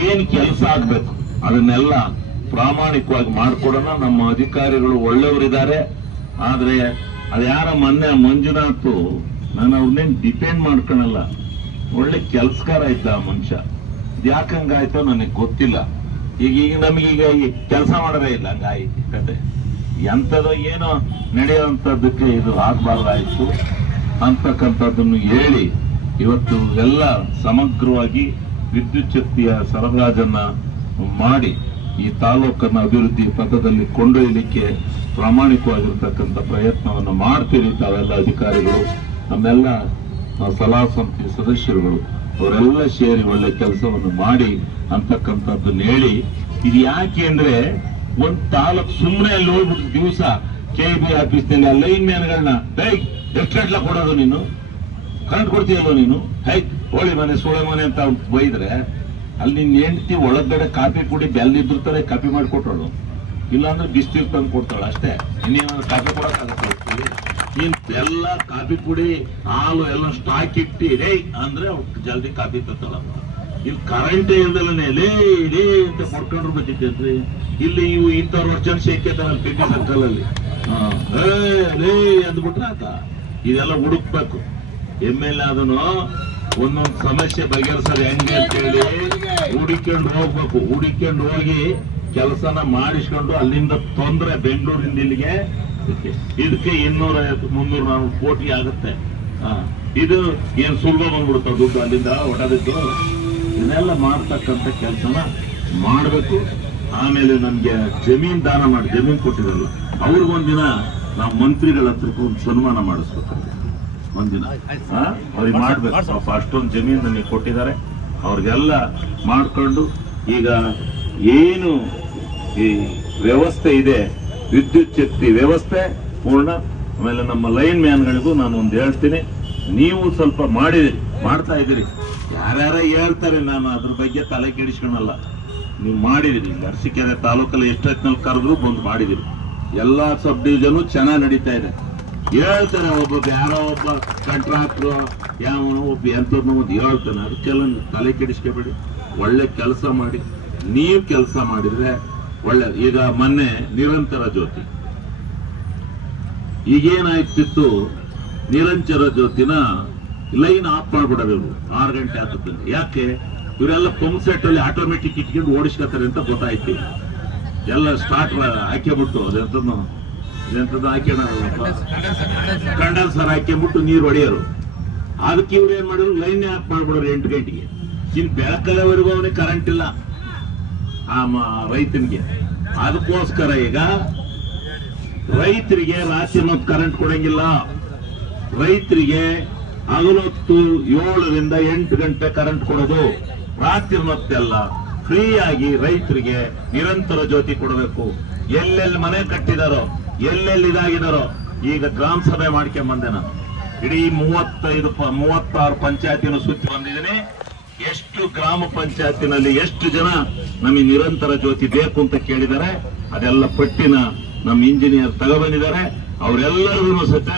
ಏನ್ ಕೆಲಸ ಆಗ್ಬೇಕು ಅದನ್ನೆಲ್ಲ ಪ್ರಾಮಾಣಿಕವಾಗಿ ಮಾಡ್ಕೊಡೋಣ. ನಮ್ಮ ಅಧಿಕಾರಿಗಳು ಒಳ್ಳೆಯವರಿದ್ದಾರೆ. ಆದ್ರೆ ಅದ್ಯಾರ ಮೊನ್ನೆ ಮಂಜುನಾಥ್, ನಾನು ಅವ್ರನ್ನೇನ್ ಡಿಪೆಂಡ್ ಮಾಡ್ಕೊಳಲ್ಲ, ಒಳ್ಳೆ ಕೆಲ್ಸಗಾರ ಇದ್ದ ಮನುಷ್ಯ. ಯಾಕಂಗಾಯ್ತೋ ನನಗೆ ಗೊತ್ತಿಲ್ಲ. ಈಗ ನಮಗೀಗ ಕೆಲಸ ಮಾಡೋದೇ ಇಲ್ಲ, ಹಂಗಾಯ್ತು ಕತೆ. ಎಂಥದೋ ಏನೋ ನಡೆಯುವಂಥದ್ದಕ್ಕೆ ಇದು ಆಗ್ಬಾರ್ದಾಯ್ತು ಅಂತಕ್ಕಂಥದ್ದನ್ನು ಹೇಳಿ ಇವತ್ತು ಎಲ್ಲ ಸಮಗ್ರವಾಗಿ ವಿದ್ಯುತ್ ಶಕ್ತಿಯ ಸರಬರಾಜನ್ನ ಮಾಡಿ ಈ ತಾಲೂಕನ್ನ ಅಭಿವೃದ್ಧಿ ಪಥದಲ್ಲಿ ಕೊಂಡೊಯ್ಯಲಿಕ್ಕೆ ಪ್ರಾಮಾಣಿಕವಾಗಿರ್ತಕ್ಕಂಥ ಪ್ರಯತ್ನವನ್ನು ಮಾಡ್ತೀರಿ. ತಾವೆಲ್ಲ ಅಧಿಕಾರಿಗಳು, ನಮ್ಮೆಲ್ಲ ಸಲಹಾ ಸಮಿತಿ ಸದಸ್ಯರುಗಳು ಅವರೆಲ್ಲ ಸೇರಿ ಒಳ್ಳೆ ಕೆಲಸವನ್ನು ಮಾಡಿ ಅಂತಕ್ಕಂಥದ್ದನ್ನ ಹೇಳಿ, ಇದು ಯಾಕೆ ಅಂದ್ರೆ ಒಂದ್ ತಾಲೂಕು ಸುಮ್ಮನೆ ಅಲ್ಲಿ ಹೋಗ್ಬಿಟ್ಟು ದಿವಸ KB ಆಫೀಸ್ನಲ್ಲಿ ಲೈನ್ ಮ್ಯಾನ್ಗಳನ್ನ ಎಷ್ಟು ಗಂಟ್ಲ ಕೊಡೋದು, ನೀನು ಕರೆಂಟ್ ಕೊಡ್ತೀಯಲ್ವ ನೀನು, ಹೋಳಿ ಮನೆ ಸೋಳೆ ಮನೆ ಅಂತ ಬೈದ್ರೆ ಅಲ್ಲಿ ನಿನ್ ಹೆಂಡತಿ ಒಳಗಡೆ ಕಾಫಿ ಕುಡಿ ಬೆಲ್ಲಿದ್ದಿರ್ತಾರೆ, ಕಾಫಿ ಮಾಡಿ ಕೊಟ್ಟಳು, ಇಲ್ಲಾಂದ್ರೆ ಬಿಸ್ತೀರ್ ತಂದು ಕೊಡ್ತಾಳೆ ಅಷ್ಟೇ. ಇನ್ನೇನಾದ್ರು ಕಾಫಿ ಕೊಡಕ್ಕಾಗತ್ತೆ? ಎಲ್ಲ ಕಾಫಿ ಕುಡಿ ಹಾಲು ಎಲ್ಲ ಸ್ಟಾಕ್ ಇಟ್ಟಿ ಅಂದ್ರೆ ಜಲ್ದಿ ಕಾಫಿ ತತ್ತಳ. ಇಲ್ಲಿ ಕರೆಂಟ್ ಇಲ್ದಲ್ಲೇ ಲೇ ಅಂತ ಕೊಡ್ಕೊಂಡ್ರು ಬರ್ತೈತೆ. ಇಲ್ಲಿ ಇವು ಇಂಥವ್ರು ವರ್ಷ ಶೇಕೇತಾನಲ್ಲಿ ಪೇಟಿ ಸರ್ಕಲಲ್ಲಿ ಲೇ ಅಂದ್ಬಿಟ್ರೆ ಆತ. ಇದೆಲ್ಲ ಹುಡುಕ್ಬೇಕು. MLA ಅದನ್ನು ಒಂದೊಂದು ಸಮಸ್ಯೆ ಬಗೆಹರಿಸೋದು ಹೆಂಗೆ ಅಂತೇಳಿ ಹುಡುಕೊಂಡು ಹೋಗ್ಬೇಕು. ಹುಡುಕೊಂಡು ಹೋಗಿ ಕೆಲಸನ ಮಾಡಿಸ್ಕೊಂಡು ಅಲ್ಲಿಂದ ತೊಂದ್ರೆ ಬೆಂಗಳೂರಿಂದ ಇಲ್ಲಿಗೆ ಇದಕ್ಕೆ 250-300 ಕೋಟಿ ಆಗುತ್ತೆ. ಇದು ಏನ್ ಸುಲಭ ಬಂದ್ಬಿಡುತ್ತ ದುಡ್ಡು ಅಲ್ಲಿಂದ ಹೊಡೋದಕ್ಕೆ. ಇದನ್ನೆಲ್ಲ ಮಾಡ್ತಕ್ಕಂಥ ಕೆಲಸನ ಮಾಡಬೇಕು. ಆಮೇಲೆ ನಮ್ಗೆ ಜಮೀನ್ ದಾನ ಮಾಡಿ ಜಮೀನ್ ಕೊಟ್ಟಿರಲ್ಲ ಅವ್ರಿಗೊಂದಿನ ನಾವು ಮಂತ್ರಿಗಳ ಹತ್ರಕ್ಕೆ ಒಂದು ಸನ್ಮಾನ ಮಾಡಿಸ್ಬೇಕು. ಒಂದಿನ ಅವ್ರಿಗೆ ಮಾಡ್ಬೇಕು. ಪಾಪ ಅಷ್ಟೊಂದು ಜಮೀನು ನಮಗೆ ಕೊಟ್ಟಿದ್ದಾರೆ, ಅವ್ರಿಗೆಲ್ಲ ಮಾಡ್ಕೊಂಡು ಈಗ ಏನು ಈ ವ್ಯವಸ್ಥೆ ಇದೆ, ವಿದ್ಯುತ್ ಶಕ್ತಿ ವ್ಯವಸ್ಥೆ ಪೂರ್ಣ. ಆಮೇಲೆ ನಮ್ಮ ಲೈನ್ ಮ್ಯಾನ್ಗಳಿಗೂ ನಾನು ಒಂದು ಹೇಳ್ತೀನಿ, ನೀವು ಸ್ವಲ್ಪ ಮಾಡ್ತಾ ಇದ್ದೀರಿ. ಯಾರ್ಯಾರ ಹೇಳ್ತಾರೆ, ನಾನು ಅದ್ರ ಬಗ್ಗೆ ತಲೆ ಕೆಡಿಸ್ಕೊಳಲ್ಲ. ನೀವು ಮಾಡಿದಿರಿ. ಅರಸೀಕೆರೆ ತಾಲೂಕಲ್ಲಿ ಎಷ್ಟೊತ್ತಿನಲ್ಲಿ ಕರೆದ್ರು ಬಂದು ಮಾಡಿದಿರಿ. ಎಲ್ಲಾ ಸಬ್ ಡಿವಿಷನ್ ಚೆನ್ನಾಗಿ ನಡೀತಾ ಇದೆ. ಹೇಳ್ತಾರೆ ಒಬ್ಬ ಯಾರೋ ಒಬ್ಬ ಕಾಂಟ್ರಾಕ್ಟ್ರು ಯಾವನೋ ಒಬ್ಬ ಎಂಥದ್ದು ಒಂದು ಹೇಳ್ತಾನೆ. ಅದಕ್ಕೆಲ್ಲ ತಲೆ ಕೆಡಿಸ್ಕೋಬೇಡಿ. ಒಳ್ಳೆ ಕೆಲಸ ಮಾಡಿ. ನೀವು ಕೆಲಸ ಮಾಡಿದ್ರೆ ಒಳ್ಳೆ. ಈಗ ಮೊನ್ನೆ ನಿರಂತರ ಜ್ಯೋತಿ ಈಗೇನಾಯ್ತಿತ್ತು, ನಿರಂತರ ಜ್ಯೋತಿನ ಲೈನ್ ಆಫ್ ಮಾಡ್ಬಿಡಬೇಕು 6 ಗಂಟೆ ಆಗ್ತದೆ. ಯಾಕೆ? ಇವರೆಲ್ಲ ಪಂಪ್ ಸೆಟ್ ಅಲ್ಲಿ ಆಟೋಮೆಟಿಕ್ ಇಟ್ಕೊಂಡು ಓಡಿಸ್ಕೊತಾರೆ ಅಂತ ಗೊತ್ತಾಯ್ತು. ಎಲ್ಲ ಸ್ಟಾರ್ಟ್ ಹಾಕ್ಯಬಿಟ್ಟು ಅದೆಂತದ್ದು ಹಾಕ್ಯಣ ಕಂಡನ್ಸರ್ ಹಾಕ್ಯಬಿಟ್ಟು ನೀರು ಹೊಡೆಯೋರು. ಅದಕ್ಕೆ ಇವ್ರು ಏನ್ ಮಾಡಿದ್ರು, ಲೈನ್ ಆಫ್ ಮಾಡ್ಬಿಡೋರು 8 ಗಂಟೆಗೆ. ಇನ್ ಬೆಳಕಲ್ಲವರೆಗೂ ಅವನಿಗೆ ಕರೆಂಟ್ ಇಲ್ಲ ಆ ರೈತನಿಗೆ. ಅದಕ್ಕೋಸ್ಕರ ಈಗ ರೈತರಿಗೆ ರಾತ್ರಿ ಹೊತ್ತು ಕರೆಂಟ್ ಕೊಡಂಗಿಲ್ಲ. ರೈತರಿಗೆ ಹಗಲೊತ್ತು 7ರಿಂದ 8 ಗಂಟೆ ಕರೆಂಟ್ ಕೊಡೋದು. ರಾತ್ರಿ ಹೊತ್ತೆಲ್ಲ ಫ್ರೀ ಆಗಿ ರೈತರಿಗೆ ನಿರಂತರ ಜ್ಯೋತಿ ಕೊಡಬೇಕು. ಎಲ್ಲೆಲ್ಲಿ ಮನೆ ಕಟ್ಟಿದಾರೋ, ಎಲ್ಲೆಲ್ಲಿ ಇದಾಗಿದಾರೋ, ಈಗ ಗ್ರಾಮ ಸಭೆ ಮಾಡ್ಕೊಂಡ್ ಬಂದೆ ನಾನು. ಇಡೀ 36 ಪಂಚಾಯತಿನ ಸುತ್ತಿ ಬಂದಿದ್ದೀನಿ. ಎಷ್ಟು ಗ್ರಾಮ ಪಂಚಾಯತಿನಲ್ಲಿ ಎಷ್ಟು ಜನ ನಮಗೆ ನಿರಂತರ ಜ್ಯೋತಿ ಬೇಕು ಅಂತ ಕೇಳಿದ್ದಾರೆ, ಅದೆಲ್ಲ ಪಟ್ಟಿನ ನಮ್ಮ ಇಂಜಿನಿಯರ್ ತಗೊಬಂದಿದ್ದಾರೆ. ಅವರೆಲ್ಲರಿಗೂ ಸಹಿತ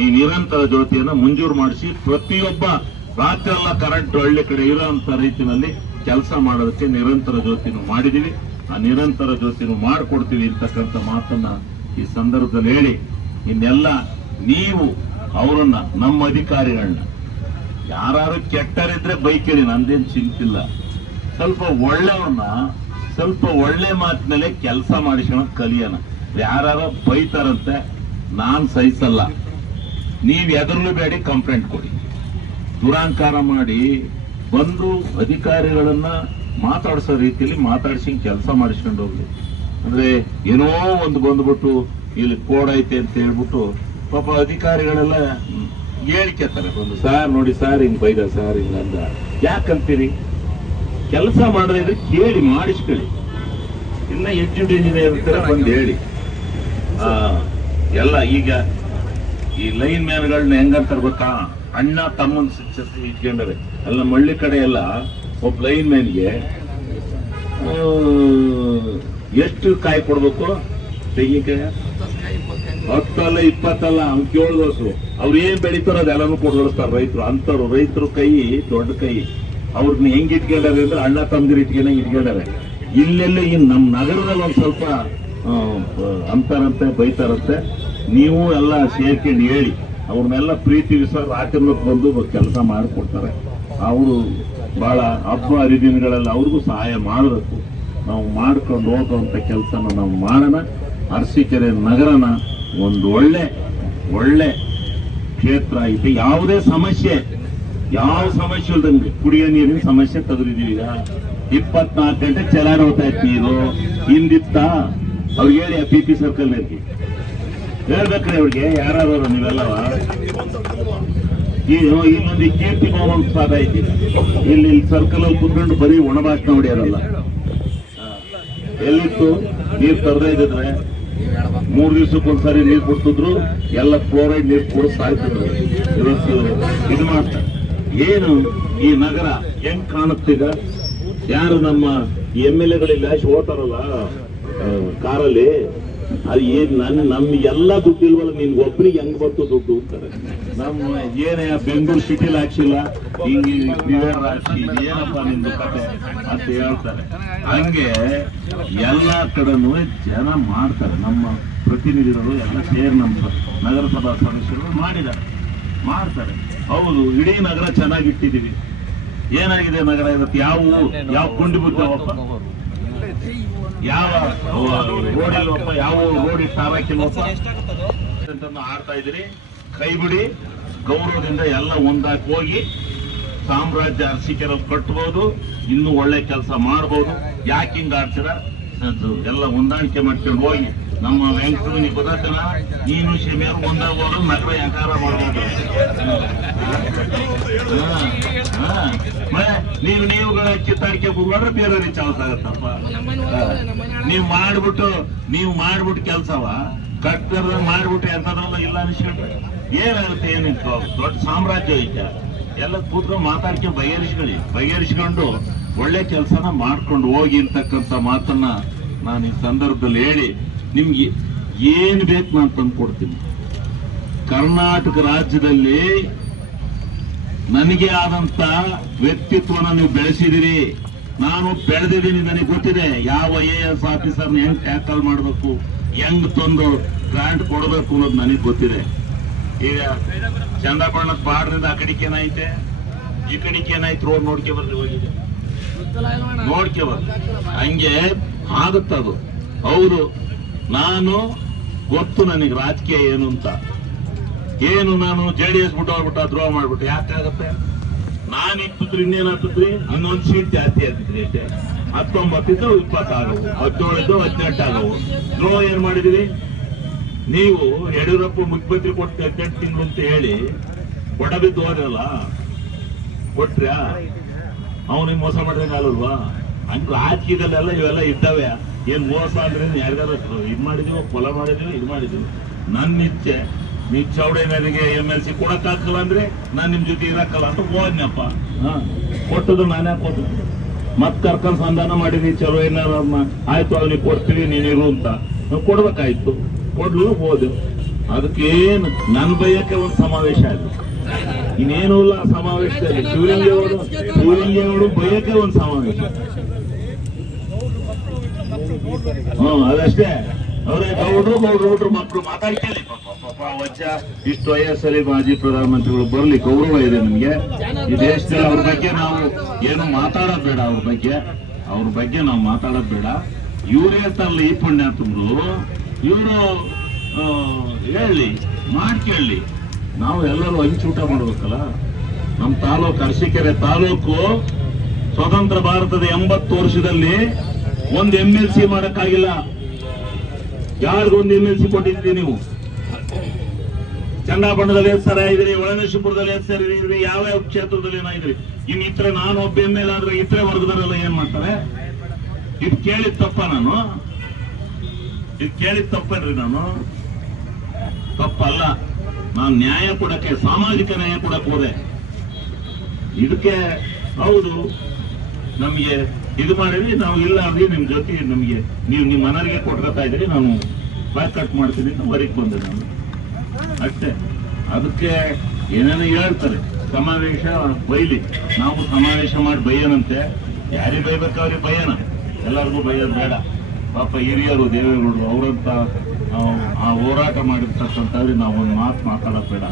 ಈ ನಿರಂತರ ಜ್ಯೋತಿಯನ್ನ ಮಂಜೂರು ಮಾಡಿಸಿ ಪ್ರತಿಯೊಬ್ಬ ರಾತ್ರಿ ಎಲ್ಲ ಕರೆಂಟ್ ಹಳ್ಳಿ ಕಡೆ ಇರೋಂತ ರೀತಿಯಲ್ಲಿ ಕೆಲಸ ಮಾಡೋದಕ್ಕೆ ನಿರಂತರ ಜ್ಯೋತಿನೂ ಮಾಡಿದೀವಿ. ಆ ನಿರಂತರ ಜ್ಯೋತಿನೂ ಮಾಡಿಕೊಡ್ತೀವಿ ಅಂತಕ್ಕಂಥ ಮಾತನ್ನ ಈ ಸಂದರ್ಭದಲ್ಲಿ ಹೇಳಿ, ಇನ್ನೆಲ್ಲ ನೀವು ಅವರನ್ನ ನಮ್ಮ ಅಧಿಕಾರಿಗಳನ್ನ ಯಾರು ಕೆಟ್ಟರಿದ್ರೆ ಬೈಕೇಳಿ, ನಂದೇನು ಚಿಂತಿಲ್ಲ. ಸ್ವಲ್ಪ ಒಳ್ಳೆಯವ್ರನ್ನ ಸ್ವಲ್ಪ ಒಳ್ಳೆ ಮಾತಿನಲ್ಲೇ ಕೆಲಸ ಮಾಡಿಸ್ಕೊಳಕ್ ಕಲಿಯೋಣ. ಯಾರು ಬೈತಾರಂತೆ ನಾನ್ ಸಹಿಸಲ್ಲ. ನೀವ್ ಎದುರ್ಲು ಬೇಡಿ, ಕಂಪ್ಲೇಂಟ್ ಕೊಡಿ. ದುರಾಂಕಾರ ಮಾಡಿ ಬಂದು ಅಧಿಕಾರಿಗಳನ್ನ ಮಾತಾಡಿಸೋ ರೀತಿಯಲ್ಲಿ ಮಾತಾಡಿಸಿ ಕೆಲಸ ಮಾಡಿಸ್ಕೊಂಡು ಹೋಗ್ಲಿ. ಅಂದ್ರೆ ಏನೋ ಒಂದು ಬಂದ್ಬಿಟ್ಟು ಇಲ್ಲಿ ಕೋಡ್ ಐತೆ ಅಂತ ಹೇಳ್ಬಿಟ್ಟು ಪಾಪ ಅಧಿಕಾರಿಗಳೆಲ್ಲ ಹೇಳ್ಕೆತಾರೆ ಬಂದು, ಸಾರ್ ನೋಡಿ ಸಾರ್ ಹಿಂಗ್ ಬೈದ ಸಾರ್ ಹಿಂಗಂದ. ಯಾಕಂತೀರಿ? ಕೆಲಸ ಮಾಡಿದ್ರೆ ಕೇಳಿ ಮಾಡಿಸ್ಕೊಳ್ಳಿ. ಇನ್ನ ಎಜುಕೇಟೆಡ್ ಇಂಜಿನಿಯರ್ ತರ ಬಂದು ಹೇಳಿ. ಎಲ್ಲ ಈಗ ಈ ಲೈನ್ ಮ್ಯಾನ್ಗಳನ್ನ ಹೆಂಗಂತಾರೆ ಗೊತ್ತಾ, ಅಣ್ಣ ತಮ್ಮನ್ ಇಟ್ಕೊಂಡರೆ ಎಲ್ಲ ಮಳ್ಳಿ ಕಡೆ ಎಲ್ಲ ಒಬ್ಬ ಲೈನ್ ಮ್ಯಾನ್ಗೆ ಎಷ್ಟು ಕಾಯಿ ಕೊಡ್ಬೇಕು? ತೆಂಗಿನಕಾಯ 10 ಅಲ್ಲ 20 ಅಲ್ಲ, ಅವ್ನು ಕೇಳಿದೋಸು. ಅವ್ರು ಏನ್ ಬೆಳಿತಾರೋ ಅದೆಲ್ಲನೂ ಕೊಡ್ತಾರೆ ರೈತರು. ಅಂತವ್ರು ರೈತರು ಕೈ ದೊಡ್ಡ ಕೈ. ಅವ್ರನ್ನ ಹೆಂಗ್ ಇಟ್ಕೊಂಡಾರೆ ಅಂದ್ರೆ ಅಣ್ಣ ತಮ್ಮದಿರು ಇಟ್ಕೊಂಡಾರೆ. ಇಲ್ಲೆಲ್ಲ ಈ ನಮ್ ನಗರದಲ್ಲಿ ಒಂದ್ ಸ್ವಲ್ಪ ಅಂತಾರಂತೆ ಬೈತಾರಂತೆ. ನೀವು ಎಲ್ಲ ಸೇರ್ಕೊಂಡು ಹೇಳಿ, ಅವ್ರನ್ನೆಲ್ಲ ಪ್ರೀತಿ ವಿಶ್ವಾಸ ರಾತ್ರಿ ಬಂದು ಕೆಲಸ ಮಾಡಿಕೊಡ್ತಾರೆ. ಅವರು ಬಹಳ ಹಬ್ಬ ಹರಿದಿನಗಳಲ್ಲಿ ಅವ್ರಿಗೂ ಸಹಾಯ ಮಾಡಬೇಕು. ನಾವು ಮಾಡ್ಕೊಂಡು ಹೋಗುವಂತ ಕೆಲಸನ ನಾವು ಮಾಡೋಣ. ಅರಸೀಕೆರೆ ನಗರನ ಒಂದು ಒಳ್ಳೆ ಕ್ಷೇತ್ರ ಐತಿ. ಯಾವುದೇ ಸಮಸ್ಯೆ ಯಾವ ಸಮಸ್ಯೆ ಇಲ್ದಂಗೆ ಕುಡಿಯೋ ನೀರಿನ ಸಮಸ್ಯೆ ತೆಗೆದಿದ್ದೀವಿ. ಈಗ 24 ಗಂಟೆ ಚಲಾರ ಹೋಗ್ತಾ ಇತ್ತು ನೀರು. ಹಿಂದಿತ್ತ ಅವ್ರಿಗೆ ಹೇಳಿ PP ಸರ್ಕಲ್ ಹೇಳ್ಬೇಕ್ರಿ ಅವ್ರಿಗೆ ಯಾರಾದ್ರು ನೀವೆಲ್ಲವ ಇನ್ನೊಂದು ಕೀರ್ತಿ ಭವನ್ ಸ್ವಾದ ಐತಿ ಇಲ್ಲಿ ಸರ್ಕಲ್ ಅಲ್ಲಿ ಕುತ್ಕೊಂಡು ಬರೀ ಒಣಭಾಷಣ ಹೊಡೆಯೋದಲ್ಲ. ಎಲ್ಲಿತ್ತು ನೀರ್ ತರದೇ ಇದ್ರೆ 3 ದಿವಸಕ್ಕೊಂದ್ಸರಿ ನೀರ್ ಕೊಡ್ತಿದ್ರು, ಎಲ್ಲ ಫ್ಲೋರೈಡ್ ನೀರ್ ಕೂಡ ಸಾಯ್ತಿದ್ರು. ಇವತ್ತು ಇದು ಮಾಡ್ತಾರೆ. ಏನು ಈ ನಗರ ಹೆಂಗ್ ಕಾಣುತ್ತೀಗ? ಯಾರು ನಮ್ಮ MLAಗಳಿಲ್ಲ ಓಡ್ತಾರಲ್ಲ ಕಾರಲ್ಲಿ, ಅದು ಏನ್ ನಮ್ಗೆಲ್ಲ ದುಡ್ಡು ಇಲ್ವಲ್ಲ, ನಿನ್ ಒಬ್ಬರಿಗೆ ಹೆಂಗ್ ಬಂತು ದುಡ್ಡು ಅಂತಾರೆ. ನಮ್ಮ ಏನೇ ಬೆಂಗಳೂರು ಸಿಟಿಲಿ ಹಾಕ್ಸಿಲ್ಲ, ಹಿಂಗೆ ಏನಪ್ಪ ನಿಂದು ಕತೆ ಅಂತ ಹೇಳ್ತಾರೆ. ಹಂಗೆ ಎಲ್ಲಾ ಕಡೆನೂ ಜನ ಮಾಡ್ತಾರೆ. ನಮ್ಮ ಪ್ರತಿನಿಧಿಗಳು ಎಲ್ಲ ಸೇರಿ ನಮ್ಮ ನಗರಸಭಾ ಸದಸ್ಯರು ಮಾಡ್ತಾರೆ. ಹೌದು, ಇಡೀ ನಗರ ಚೆನ್ನಾಗಿಟ್ಟಿದೀವಿ. ಏನಾಗಿದೆ ನಗರ ಇವತ್ತು? ಯಾವ ಕುಂಡಿ ಬಿದ್ದಾವಪ್ಪ, ಯಾವ ರೋಡ್ ಇಲ್ವಪ್ಪ, ಯಾವ ರೋಡ್ ಇಟ್ಟಾಕಿಲ್ವಪ್ಪ ಆಡ್ತಾ ಇದ್ದೀರಿ. ಕೈ ಬಿಡಿ, ಗೌರವದಿಂದ ಎಲ್ಲ ಒಂದಾಗಿ ಹೋಗಿ ಸಾಮ್ರಾಜ್ಯ ಅರಸಿಕೆರ ಕಟ್ಬೋದು, ಇನ್ನೂ ಒಳ್ಳೆ ಕೆಲಸ ಮಾಡ್ಬೋದು. ಯಾಕೆ ಹಿಂಗ ಆಡ್ತೀರ? ಎಲ್ಲ ಹೊಂದಾಣಿಕೆ ಮಾಡ್ಕೊಂಡು ಹೋಗಿ ನಮ್ಮ ವೆಂಕಟಮಣಿ ಪದಾರ್ಥನ ನೀನು ಶಮಿಯರು ಒಂದಾಗೋದು ನಗರ ಯಾಕಾರ ಮಾಡ್ಬೋದು. ನೀವುಗಳ ಕಿತ್ತಾಡಿಕೆ ಹೋಗ್ರೆ ಬೇರೆಯವ್ರಿಗೆ ಚಾನ್ಸ್ ಆಗತ್ತಪ್ಪ. ನೀವು ಮಾಡ್ಬಿಟ್ಟು ಕೆಲ್ಸವ ಕಟ್ಟದ ಮಾಡ್ಬಿಟ್ಟು ಎಂತದಲ್ಲ ಇಲ್ಲ ಅನ್ಸ್ಕೊಂಡ್ರೆ ಏನಾಗುತ್ತೆ? ಏನಿತ್ತು ದೊಡ್ಡ ಸಾಮ್ರಾಜ್ಯ ಐತೆ. ಎಲ್ಲ ಕೂತ್ಕೊಂಡು ಮಾತಾಡ್ಕೊಂಡು ಬಗೆಹರಿಸ್ಕೊಂಡು ಒಳ್ಳೆ ಕೆಲಸನ ಮಾಡ್ಕೊಂಡು ಹೋಗಿ ಅಂತಕ್ಕಂಥ ಮಾತನ್ನ ನಾನು ಈ ಸಂದರ್ಭದಲ್ಲಿ ಹೇಳಿ, ನಿಮ್ಗೆ ಏನ್ ಬೇಕು ನಾನು ತಂದು ಕೊಡ್ತೀನಿ. ಕರ್ನಾಟಕ ರಾಜ್ಯದಲ್ಲಿ ನನಗೆ ಆದಂತ ವ್ಯಕ್ತಿತ್ವನ ನೀವು ಬೆಳೆಸಿದಿರಿ, ನಾನು ಬೆಳೆದಿದ್ದೀನಿ. ನನಗೆ ಗೊತ್ತಿದೆ ಯಾವ AS ಆಫೀಸರ್ನ ಹೆಂಗ್ ಟ್ಯಾಕಲ್ ಮಾಡಬೇಕು, ಹೆಂಗ್ ತಂದು ಗ್ರಾಂಟ್ ಕೊಡಬೇಕು ಅನ್ನೋದು ನನಗೆ ಗೊತ್ತಿದೆ. ಈಗ ಚಂದ್ರಬಣ್ಣದ ಬಾರ್ಡ್ರಿಂದ ಆ ಕಡೆಗೆ ಏನೈತೆ, ಈ ಕಡೆಗೆ ಏನಾಯ್ತು, ರೋಡ್ ನೋಡ್ಕೆ ಬರ್ರಿ, ಹೋಗಿದೆ ನೋಡ್ಕೆ ಬರ್ರಿ. ಹಂಗೆ ಆಗುತ್ತದು. ಹೌದು, ನಾನು ಗೊತ್ತು ನನಗೆ ರಾಜಕೀಯ ಏನು ಅಂತ. ಏನು ನಾನು JDS ಬಿಟ್ಟು ದ್ರೋಹ ಮಾಡ್ಬಿಟ್ಟು ಯಾಕಾಗತ್ತೆ? ನಾನು ಇತ್ತಿದ್ರಿ ಇನ್ನೇನಾಗ್ತಿದ್ರಿ, ಇನ್ನೊಂದು ಸೀಟ್ ಜಾಸ್ತಿ ಆಗ್ತಿದ್ರಿ. 19 ಇದ್ದು 20 ಆಗವು, 17 ಇದ್ದು 18 ಆಗವು. ದ್ರೋಹ ಏನ್ ಮಾಡಿದಿರಿ ನೀವು? ಯಡಿಯೂರಪ್ಪ ಮುಖ್ಯಮಂತ್ರಿ ಕೊಟ್ಟು 18 ತಿಂಗಳು ಅಂತ ಹೇಳಿ ಒಡಬಿದ್ದು ಹೋದ್ರಲ್ಲ, ಕೊಟ್ರ್ಯಾ? ಅವನಿಗೆ ಮೋಸ ಮಾಡಿದಂಗ ಅಲ್ವಾ? ಹಂಗ ರಾಜಕೀಯದಲ್ಲೆಲ್ಲ ಇವೆಲ್ಲ ಇದ್ದಾವೆ. ಏನ್ ಮೋಸ ಅಂದ್ರೆ ಯಾರಿಗಾರ ಇದ್ ಮಾಡಿದೀವೋ, ಕೊಲ ಮಾಡಿದೀವಿ, ಇದು ಮಾಡಿದೀವಿ. ನನ್ನ ಇಚ್ಛೆ, ನೀ ಚೌಡೇನರಿಗೆ MLC ಕೊಡಕ್ಕಾಗಲ್ಲ ಅಂದ್ರೆ ನಾನ್ ನಿಮ್ ಜೊತೆ ಇರಕ್ಕಲ್ಲ ಅಂತ ಹೋದ್ನಪ್ಪ. ಕೊಟ್ಟದು ನಾನೇ ಕೊಟ್ಟು ಮತ್ ಕರ್ಕೊಂಡ್ ಸಂಧಾನ ಮಾಡಿದೀನಿ. ಚಲೋ ಏನಾರ ಆಯ್ತು ಅವ್ನಿಗೆ ಕೊಡ್ತೀವಿ ನೀನಿರು ಅಂತ ನಾವು ಕೊಡ್ಬೇಕಾಯ್ತು, ಕೊಡ್ಲು ಹೋದು. ಅದಕ್ಕೇನು ನನ್ ಬಯಕ್ಕೆ ಒಂದು ಸಮಾವೇಶ ಆಯ್ತು, ಇನ್ನೇನು ಇಲ್ಲ. ಸಮಾವೇಶದಲ್ಲಿ ಶಿವಲಿಂಗೇಗೌಡರು ಬಯಕ್ಕೆ ಒಂದು ಸಮಾವೇಶ. ಅದಷ್ಟೇ. ಅವರೇ ಗೌಡ್ರು ಮಕ್ಕಳು ಮಾತಾಡ್ಕೊಳ್ಳಿ. ಪಾಪ ವಜ್ಜ ಇಷ್ಟು ವಯಸ್ಸಲ್ಲಿ ಮಾಜಿ ಪ್ರಧಾನಮಂತ್ರಿಗಳು ಬರ್ಲಿ, ಗೌರವ ಇದೆ ನಮ್ಗೆ. ಈ ದೇಶದಲ್ಲಿ ಅವ್ರ ಬಗ್ಗೆ ನಾವು ಏನು ಮಾತಾಡೋದ್ ಬೇಡ. ಅವ್ರ ಬಗ್ಗೆ ನಾವು ಮಾತಾಡೋದ್ ಬೇಡ. ಇವ್ರು ಹೇಳ್ತಾರಲ್ಲ ಈ ಪುಣ್ಯಾತ್ಮರು, ಇವರು ಹೇಳಿ ಮಾಡ್ಕೊಳ್ಳಿ. ನಾವು ಎಲ್ಲರೂ ಹಂಚೂಟ ಮಾಡ್ಬೇಕಲ್ಲ. ನಮ್ಮ ತಾಲೂಕು ಅರಸೀಕೆರೆ ತಾಲೂಕು ಸ್ವತಂತ್ರ ಭಾರತದ 80 ವರ್ಷದಲ್ಲಿ ಒಂದು MLC ಮಾಡಕ್ಕಾಗಿಲ್ಲ. ಯಾರಿಗೊಂದು MLC ಕೊಟ್ಟಿದ್ರಿ ನೀವು? ಚನ್ನಬಣ್ಣದಲ್ಲಿ ಎಷ್ಟು ಸರ ಇದ್ರಿ, ಒಳನರಸೀಪುರದಲ್ಲಿ ಎಷ್ಟು ಸರಿ ಇದ್ರಿ, ಯಾವ ಕ್ಷೇತ್ರದಲ್ಲಿ ಏನಾಗಿದ್ರಿ? ಇನ್ ಇತರೆ ನಾನು ಒಬ್ಬ MLA ಆದ್ರೆ ಇತರೆ ವರ್ಗದವರೆಲ್ಲ ಏನ್ ಮಾಡ್ತಾರೆ? ಇದು ಕೇಳಿದ ತಪ್ಪ? ಇದು ಕೇಳಿದ ತಪ್ಪನ್ರಿ? ನಾನು ತಪ್ಪಲ್ಲ. ನಾನು ನ್ಯಾಯ ಕೊಡಕ್ಕೆ, ಸಾಮಾಜಿಕ ನ್ಯಾಯ ಕೊಡಕ್ಕೆ ಹೋದೆ. ಇದಕ್ಕೆ ಹೌದು ನಮ್ಗೆ ಇದು ಮಾಡಿದ್ರಿ, ನಾವು ಇಲ್ಲ ಅಂದ್ರೆ ನಿಮ್ ಜೊತೆ ನಮ್ಗೆ ನೀವು ನಿಮ್ಮ ಮನರಿಗೆ ಕೊಟ್ಕೊತಾ ಇದ್ರಿ, ನಾನು ಬ್ಯಾಕ್ ಕಟ್ ಮಾಡ್ತೀನಿ ಅಂತ ಬರೀಕ್ ಬಂದೆ ನಾನು ಅಷ್ಟೇ. ಅದಕ್ಕೆ ಏನೇನೋ ಹೇಳ್ತಾರೆ, ಸಮಾವೇಶ ಬೈಲಿ, ನಾವು ಸಮಾವೇಶ ಮಾಡಿ ಬೈಯನಂತೆ. ಯಾರಿಗೆ ಬೈಬೇಕಾವ್ರಿಗೆ ಬೈಯನ, ಎಲ್ಲರಿಗೂ ಬೈಯೋದು ಬೇಡ. ಪಾಪ ಹಿರಿಯರು ದೇವೇಗೌಡರು ಅವರಂತ ಆ ಹೋರಾಟ ಮಾಡಿರ್ತಕ್ಕಂಥವ್ರಿಗೆ ನಾವು ಒಂದು ಮಾತಾಡೋದು ಬೇಡ.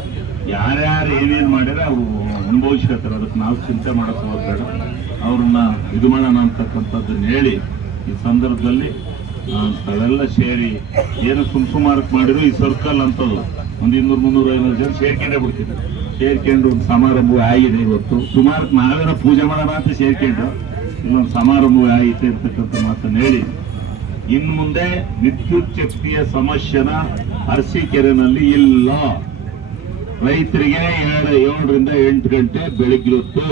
ಯಾರ್ಯಾರು ಏನೇನು ಮಾಡಿದ್ರೆ ಅವರು ಅನುಭವಿಸ್ಕೊತಾರೆ, ಅದಕ್ಕೆ ನಾವು ಚಿಂತೆ ಮಾಡಕ್ ಹೋಗ್ಬೇಡ. ಅವ್ರನ್ನ ಇದು ಮಾಡೋಣ ಅಂತಕ್ಕಂಥದ್ದನ್ನ ಹೇಳಿ ಈ ಸಂದರ್ಭದಲ್ಲಿ ತಾವೆಲ್ಲ ಸೇರಿ ಏನು ಸುಮಾರಕ್ಕೆ ಮಾಡಿದ್ರು ಈ ಸರ್ಕಲ್ ಅಂತದ್ದು ಒಂದು 200-300-500 ಜನ ಸೇರ್ಕೊಂಡೇ ಬಿಡ್ತಿದ್ರು. ಸೇರ್ಕೊಂಡು ಒಂದು ಸಮಾರಂಭ ಆಗಿದೆ. ಇವತ್ತು ಸುಮಾರು ನಾವೇನೋ ಪೂಜೆ ಮಾಡೋಣ ಅಂತ ಸೇರ್ಕೊಂಡು ಇಲ್ಲೊಂದು ಸಮಾರಂಭ ಆಗಿದೆ ಅಂತಕ್ಕಂಥ ಮಾತನ್ನು ಹೇಳಿ ಇನ್ನು ಮುಂದೆ ವಿದ್ಯುತ್ ಶಕ್ತಿಯ ಸಮಸ್ಯೆನ ಅರಸೀಕೆರೆನಲ್ಲಿ ಇಲ್ಲ. ರೈತರಿಗೆ 7ರಿಂದ 8 ಗಂಟೆ ಬೆಳಿಗ್ಗೆ ಹೊತ್ತು,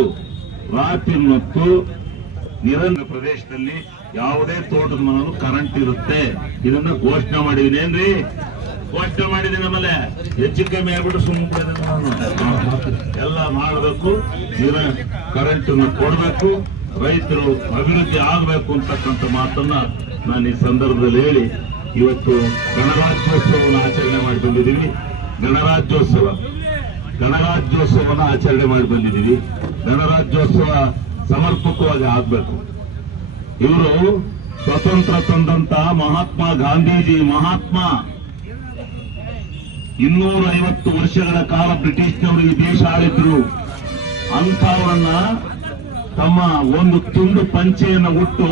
ರಾತ್ರಿ ಹೊತ್ತು ನಿರಂತರ ಪ್ರದೇಶದಲ್ಲಿ ಯಾವುದೇ ತೋಟದ ಮನೆಯಲ್ಲೂ ಕರೆಂಟ್ ಇರುತ್ತೆ. ಇದನ್ನ ಘೋಷಣೆ ಮಾಡಿದೀನಿ ಏನ್ರಿ? ಘೋಷಣೆ ಮಾಡಿದೀನಿ. ಆಮೇಲೆ ಹೆಚ್ಚು ಕಮ್ಮಿ ಆಗ್ಬಿಟ್ಟು ಸುಮ್ಮನೆ ಎಲ್ಲ ಮಾಡಬೇಕು, ಕರೆಂಟ್ ಕೊಡಬೇಕು, ರೈತರು ಅಭಿವೃದ್ಧಿ ಆಗಬೇಕು ಅಂತಕ್ಕಂಥ ಮಾತನ್ನ ನಾನು ಈ ಸಂದರ್ಭದಲ್ಲಿ ಹೇಳಿ, ಇವತ್ತು ಗಣರಾಜ್ಯೋತ್ಸವವನ್ನು ಆಚರಣೆ ಮಾಡಿ ಬಂದಿದ್ದೀವಿ. ಗಣರಾಜ್ಯೋತ್ಸವವನ್ನು ಆಚರಣೆ ಮಾಡಿ ಬಂದಿದ್ದೀವಿ. ಗಣರಾಜ್ಯೋತ್ಸವ ಸಮರ್ಪಕವಾಗಿ ಆಗ್ಬೇಕು. ಇವರು ಸ್ವತಂತ್ರ ತಂದಂತ ಮಹಾತ್ಮ ಗಾಂಧೀಜಿ 250 ವರ್ಷಗಳ ಕಾಲ ಬ್ರಿಟಿಷ್ನವರು ಈ ದೇಶ ಆಳಿದ್ರು. ಅಂಥವರನ್ನ ತಮ್ಮ ಒಂದು ತುಂಡು ಪಂಚೆಯನ್ನು ಉಟ್ಟು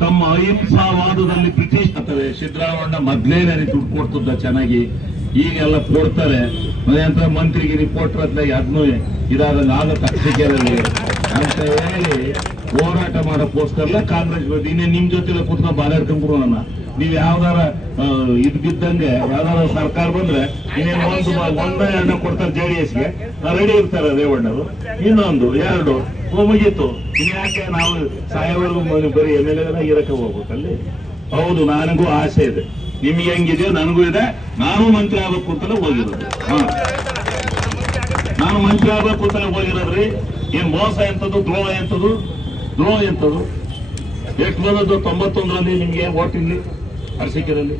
ತಮ್ಮ ಅಹಿಂಸಾವಾದದಲ್ಲಿ ಬ್ರಿಟಿಷ್ ಸಿದ್ದರಾಮಣ್ಣ ಮೊದ್ಲೇನೆ ದುಡ್ಡು ಕೊಡ್ತಿದ್ದ ಚೆನ್ನಾಗಿ. ಈಗೆಲ್ಲ ಕೊಡ್ತಾರೆ ಅಂತ ಮಂತ್ರಿಗೆ ರಿಪೋರ್ಟರ್ ಅಂತ ಅದನ್ನು ಇದಾದಂಗ ಆಗತ್ತೆ ಅರಸೀಕೆರೆಯಲ್ಲಿ ಅಂತ ಹೇಳಿ ಹೋರಾಟ ಮಾಡೋಕ್ಕೋಸ್ಕರ ಕಾಂಗ್ರೆಸ್ ಇನ್ನೇ ನಿಮ್ ಜೊತೆ ಕೂತ್ಕೊಂಡು ಬಾದಾಡ್ಕೊಂಡ್ರು. ನೀವ್ ಯಾವ್ದಾರ ಇದ್ ಬಿದ್ದಂಗೆ ಯಾವ್ದಾರ ಸರ್ಕಾರ ಬಂದ್ರೆ ಇನ್ನೇನು ಒಂದ 2 ಕೊಡ್ತಾರೆ JDS-ಗೆ, ರೆಡಿ ಇರ್ತಾರೆ ರೇವಣ್ಣರು. ಇನ್ನೊಂದು 2 ಮುಗೀತು. ಇನ್ಯಾಕೆ ನಾವು ಸಾಯವರೆಗೂ ಬರೀ MLA ಇರಕ್ಕೆ ಹೋಗ್ಬೇಕಲ್ಲಿ? ಹೌದು, ನನಗೂ ಆಸೆ ಇದೆ. ನಿಮ್ಗೆ ಹೆಂಗಿದೆಯೋ ನನಗೂ ಇದೆ. ನಾನು ಮಂತ್ರಿ ಆಗ್ಬೇಕು ಅಂತಲೇ ಹೋಗಿರೋದು. ನಾನು ಮಂತ್ರಿ ಆಗ್ಬೇಕು ಅಂತಲೇ ಹೋಗಿರೋದ್ರಿ. ಏನ್ ಮೋಸ ಎಂತದ್ದು, ದ್ರೋಹ ಎಂತದ್ದು ಎಷ್ಟು ಬಂದದ್ದು? 91ರಲ್ಲಿ ನಿಮ್ಗೆ ವೋಟ್ ಇಲ್ಲಿ ಅರಸೀಕೆರೆಯಲ್ಲಿ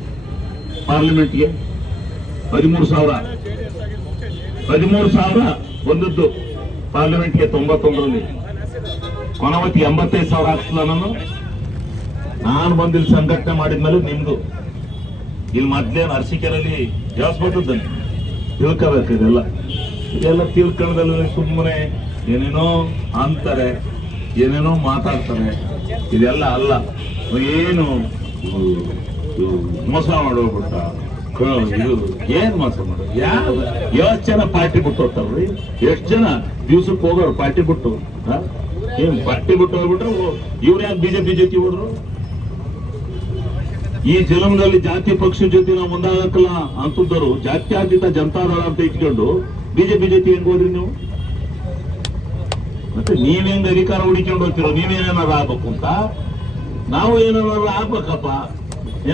ಪಾರ್ಲಿಮೆಂಟ್ಗೆ 13,000 ಬಂದದ್ದು ಪಾರ್ಲಿಮೆಂಟ್ಗೆ 91ರಲ್ಲಿ. ಕೊನವತಿ 85,000 ಹಾಕ್ತಿಲ್ಲ ನಾನು ಬಂದಿಲ್ಲಿ ಸಂಘಟನೆ ಮಾಡಿದ್ಮೇಲೆ ನಿಮ್ದು ಇಲ್ಲಿ ಮೊದ್ಲೇನು ಅರಸೀಕೆರೆಯಲ್ಲಿ ಜಾಸ್ತಿದ್ದನ್ನು ತಿಳ್ಕೋಬೇಕು. ಇದೆಲ್ಲ ತಿಳ್ಕೊಳ್ಳೋದ್ರಲ್ಲಿ ಸುಮ್ಮನೆ ಏನೇನೋ ಅಂತಾರೆ, ಏನೇನೋ ಮಾತಾಡ್ತಾರೆ. ಇದೆಲ್ಲ ಅಲ್ಲ. ಏನು ಮೋಸ ಮಾಡೋಗ್ಬಿಟ್ಟ, ಇದು ಏನ್ ಮೋಸ ಮಾಡೋದು? ಎಷ್ಟು ಜನ ಪಾರ್ಟಿ ಬಿಟ್ಟು ಹೋಗ್ತಾರ್ರಿ? ಎಷ್ಟು ಜನ ದಿವ್ಸಕ್ಕೆ ಹೋಗೋರು ಪಾರ್ಟಿ ಬಿಟ್ಟು? ಏನ್ ಪಾರ್ಟಿ ಬಿಟ್ಟು ಹೋಗ್ಬಿಟ್ರೆ ಇವ್ರು ಯಾಕೆ ಬಿಜೆಪಿ ಜೊತೆ ಹೋದ್ರು? ಈ ಜನ್ಮದಲ್ಲಿ ಜಾತಿ ಪಕ್ಷ ಜೊತೆ ನಾವು ಮುಂದಾಗಕ್ಕಲ್ಲ ಅಂತದ್ದು. ಜಾತ್ಯತೀತ ಜನತಾದಳ ಅಂತ ಇಟ್ಕೊಂಡು ಬಿಜೆಪಿ ಜೊತೆ ಹೆಂಗ್ ಹೋದ್ರಿ ನೀವು? ಮತ್ತೆ ನೀವೇನ್ ಅಧಿಕಾರ ಹುಡಿಕೊಂಡು ಹೋಗ್ತಿರೋ? ನೀವೇನೇನಾದ್ರು ಆಗ್ಬೇಕು ಅಂತ? ನಾವು ಏನಾದ್ರು ಆಗ್ಬೇಕಪ್ಪ.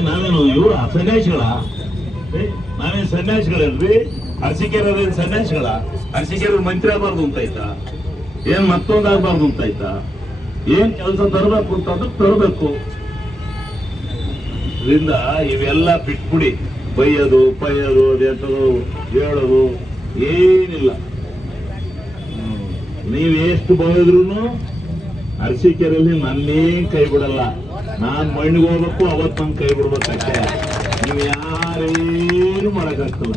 ನಾವೇನು ಇವ್ರ ಸನ್ಯಾಸಿಗಳ? ನಾವೇನ್ ಸನ್ಯಾಸಿಗಳಲ್ರಿ? ಅರಸೀಕೆರೆ ಸನ್ಯಾಸಿಗಳ? ಅರಸೀಕೆರೆ ಮಂತ್ರಿ ಆಗಬಾರ್ದು ಅಂತ ಆಯ್ತಾ? ಏನ್ ಮತ್ತೊಂದಾಗಬಾರ್ದು ಅಂತ ಆಯ್ತಾ? ಏನ್ ಕೆಲಸ ತರಬೇಕು ಅಂತಂದ್ರೆ ತರಬೇಕು. ಇದರಿಂದ ಇವೆಲ್ಲ ಬಿಟ್ಬಿಡಿ. ಬೈಯೋದು ಅದೆಂತದು ಹೇಳೋದು ಏನಿಲ್ಲ. ನೀವ್ ಎಷ್ಟು ಬೈದ್ರು ಅರಸೀಕೆರೆಯಲ್ಲಿ ನನ್ನೇ ಕೈ ಬಿಡಲ್ಲ. ನಾನ್ ಮಣ್ಣಿಗೆ ಹೋಗ್ಬೇಕು, ಅವತ್ತು ನನ್ ಕೈ ಬಿಡ್ಬೇಕಷ್ಟೇ. ನೀವು ಯಾರೇನು ಮಾಡಕ್ಕಾಗ್ತಲ್ಲ.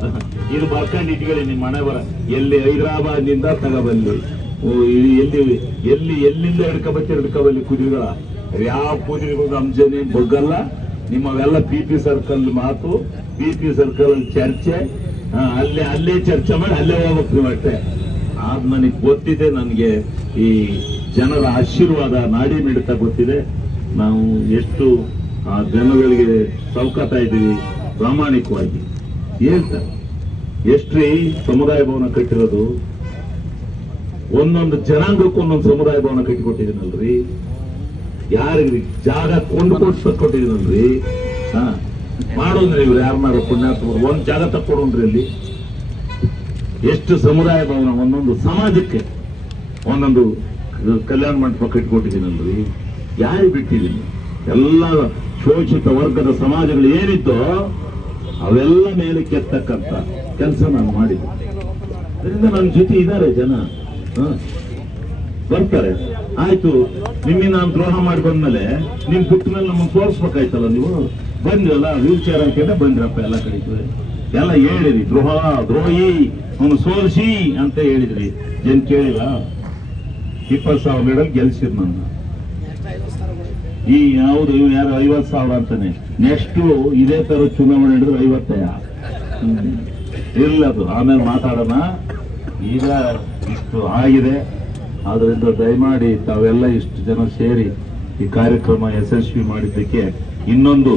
ಇದು ಬರ್ಕೊಂಡು ಇಟ್ಕೊಳ್ಳಿ ನಿಮ್ಮ ಮನೆ ಬರ. ಎಲ್ಲಿ ಹೈದರಾಬಾದ್ನಿಂದ ತಗೋಬಲ್ಲಿ, ಎಲ್ಲಿಂದ ಹಿಡ್ಕೊಬಲ್ಲಿ ಕುದುರೆಗಳ. ಯಾವ ಕುದುರೆಗಳು ನಮ್ ಜನ ಬಗ್ಗಲ್ಲ. ನಿಮ್ಮವೆಲ್ಲ PP ಸರ್ಕಲ್ ಮಾತು, PP ಸರ್ಕಲ್ ಚರ್ಚೆ, ಅಲ್ಲೇ ಚರ್ಚೆ ಮಾಡಿ ಅಲ್ಲೇ ಹೋಗ್ಬೇಕು ನೀವು ಅಷ್ಟೇ. ಆದ್ ನನಗೆ ಗೊತ್ತಿದೆ. ನನಗೆ ಈ ಜನರ ಆಶೀರ್ವಾದ, ನಾಡಿ ಮಿಡಿತ ಗೊತ್ತಿದೆ. ನಾವು ಎಷ್ಟು ಆ ಜನಗಳಿಗೆ ಸೌಕರ್ಯ ಇದ್ದೀವಿ ಪ್ರಾಮಾಣಿಕವಾಗಿ ಹೇಳ್ತಾರೆ. ಎಷ್ಟ್ರಿ ಸಮುದಾಯ ಭವನ ಕಟ್ಟಿರೋದು? ಒಂದೊಂದು ಜನಾಂಗಕ್ಕೂ ಒಂದೊಂದು ಸಮುದಾಯ ಭವನ ಕಟ್ಟಿಕೊಟ್ಟಿದ್ದೀನಲ್ರಿ. ಯಾರಿಗ್ರಿ ಜಾಗ ಕೊಂಡ್ಕೊಟ್ಟು ಕೊಟ್ಟಿದ್ದೀನಲ್ರಿ. ಮಾಡೋದ್ರಿ ಇವ್ರು ಯಾರನ್ನಾರು ಪುಣ್ಯಾತ್ಮರು ಒಂದ್ ಜಾಗ ತಕ್ಕೊಡ್ರಿ. ಅಲ್ಲಿ ಎಷ್ಟು ಸಮುದಾಯ ಭವನ, ಒಂದೊಂದು ಸಮಾಜಕ್ಕೆ ಒಂದೊಂದು ಕಲ್ಯಾಣ ಮಂಟಪ ಕಟ್ಟಿಕೊಟ್ಟಿದ್ದೀನಲ್ರಿ. ಯಾರಿಗೆ ಬಿಟ್ಟಿದ್ದೀನಿ? ಎಲ್ಲ ಶೋಷಿತ ವರ್ಗದ ಸಮಾಜಗಳು ಏನಿತ್ತೋ ಅವೆಲ್ಲ ಮೇಲೆ ಕೆತ್ತಕ್ಕಂತ ಕೆಲಸ ನಾನು ಮಾಡಿದ್ದೆ. ಅದರಿಂದ ನನ್ನ ಜೊತೆ ಇದ್ದಾರೆ ಜನ, ಬರ್ತಾರೆ. ಆಯ್ತು, ನಿಮಗೆ ನಾನು ದ್ರೋಹ ಮಾಡಿ ಬಂದ್ಮೇಲೆ ನಿಮ್ ಬಿಟ್ಟ ಮೇಲೆ ನಮ್ಮನ್ನು ತೋರಿಸ್ಬೇಕಾಯ್ತಲ್ಲ. ನೀವು ಬಂದ್ರಲ್ಲ ವೀಲ್ ಚೇರ್ ಹಾಕೊಂಡೆ ಬಂದ್ರಪ್ಪ ಎಲ್ಲ ಕಡೆ ಎಲ್ಲ ಹೇಳಿರಿ. ದ್ರೋಹಿ ಅವನು ಸೋಲಿಸಿ ಅಂತ ಹೇಳಿದ್ರಿ. ಏನ್ ಕೇಳಿಲ್ಲ? 20,000 ಲೀಡರ್ ಗೆಲ್ಸಿರ್ ನನ್ನ. ಈ ಯಾವ್ದು ಯಾರು 50,000 ಅಂತಾನೆ. ನೆಕ್ಸ್ಟ್ ಇದೇ ತರ ಚುನಾವಣೆ ಹಿಡಿದ್ರೆ 50 ಇಲ್ಲದು. ಆಮೇಲೆ ಮಾತಾಡೋಣ. ಈಗ ಇಷ್ಟು ಆಗಿದೆ. ಆದ್ರಿಂದ ದಯಮಾಡಿ ತಾವೆಲ್ಲ ಇಷ್ಟು ಜನ ಸೇರಿ ಈ ಕಾರ್ಯಕ್ರಮ ಯಶಸ್ವಿ ಮಾಡಿದ್ದಕ್ಕೆ ಇನ್ನೊಂದು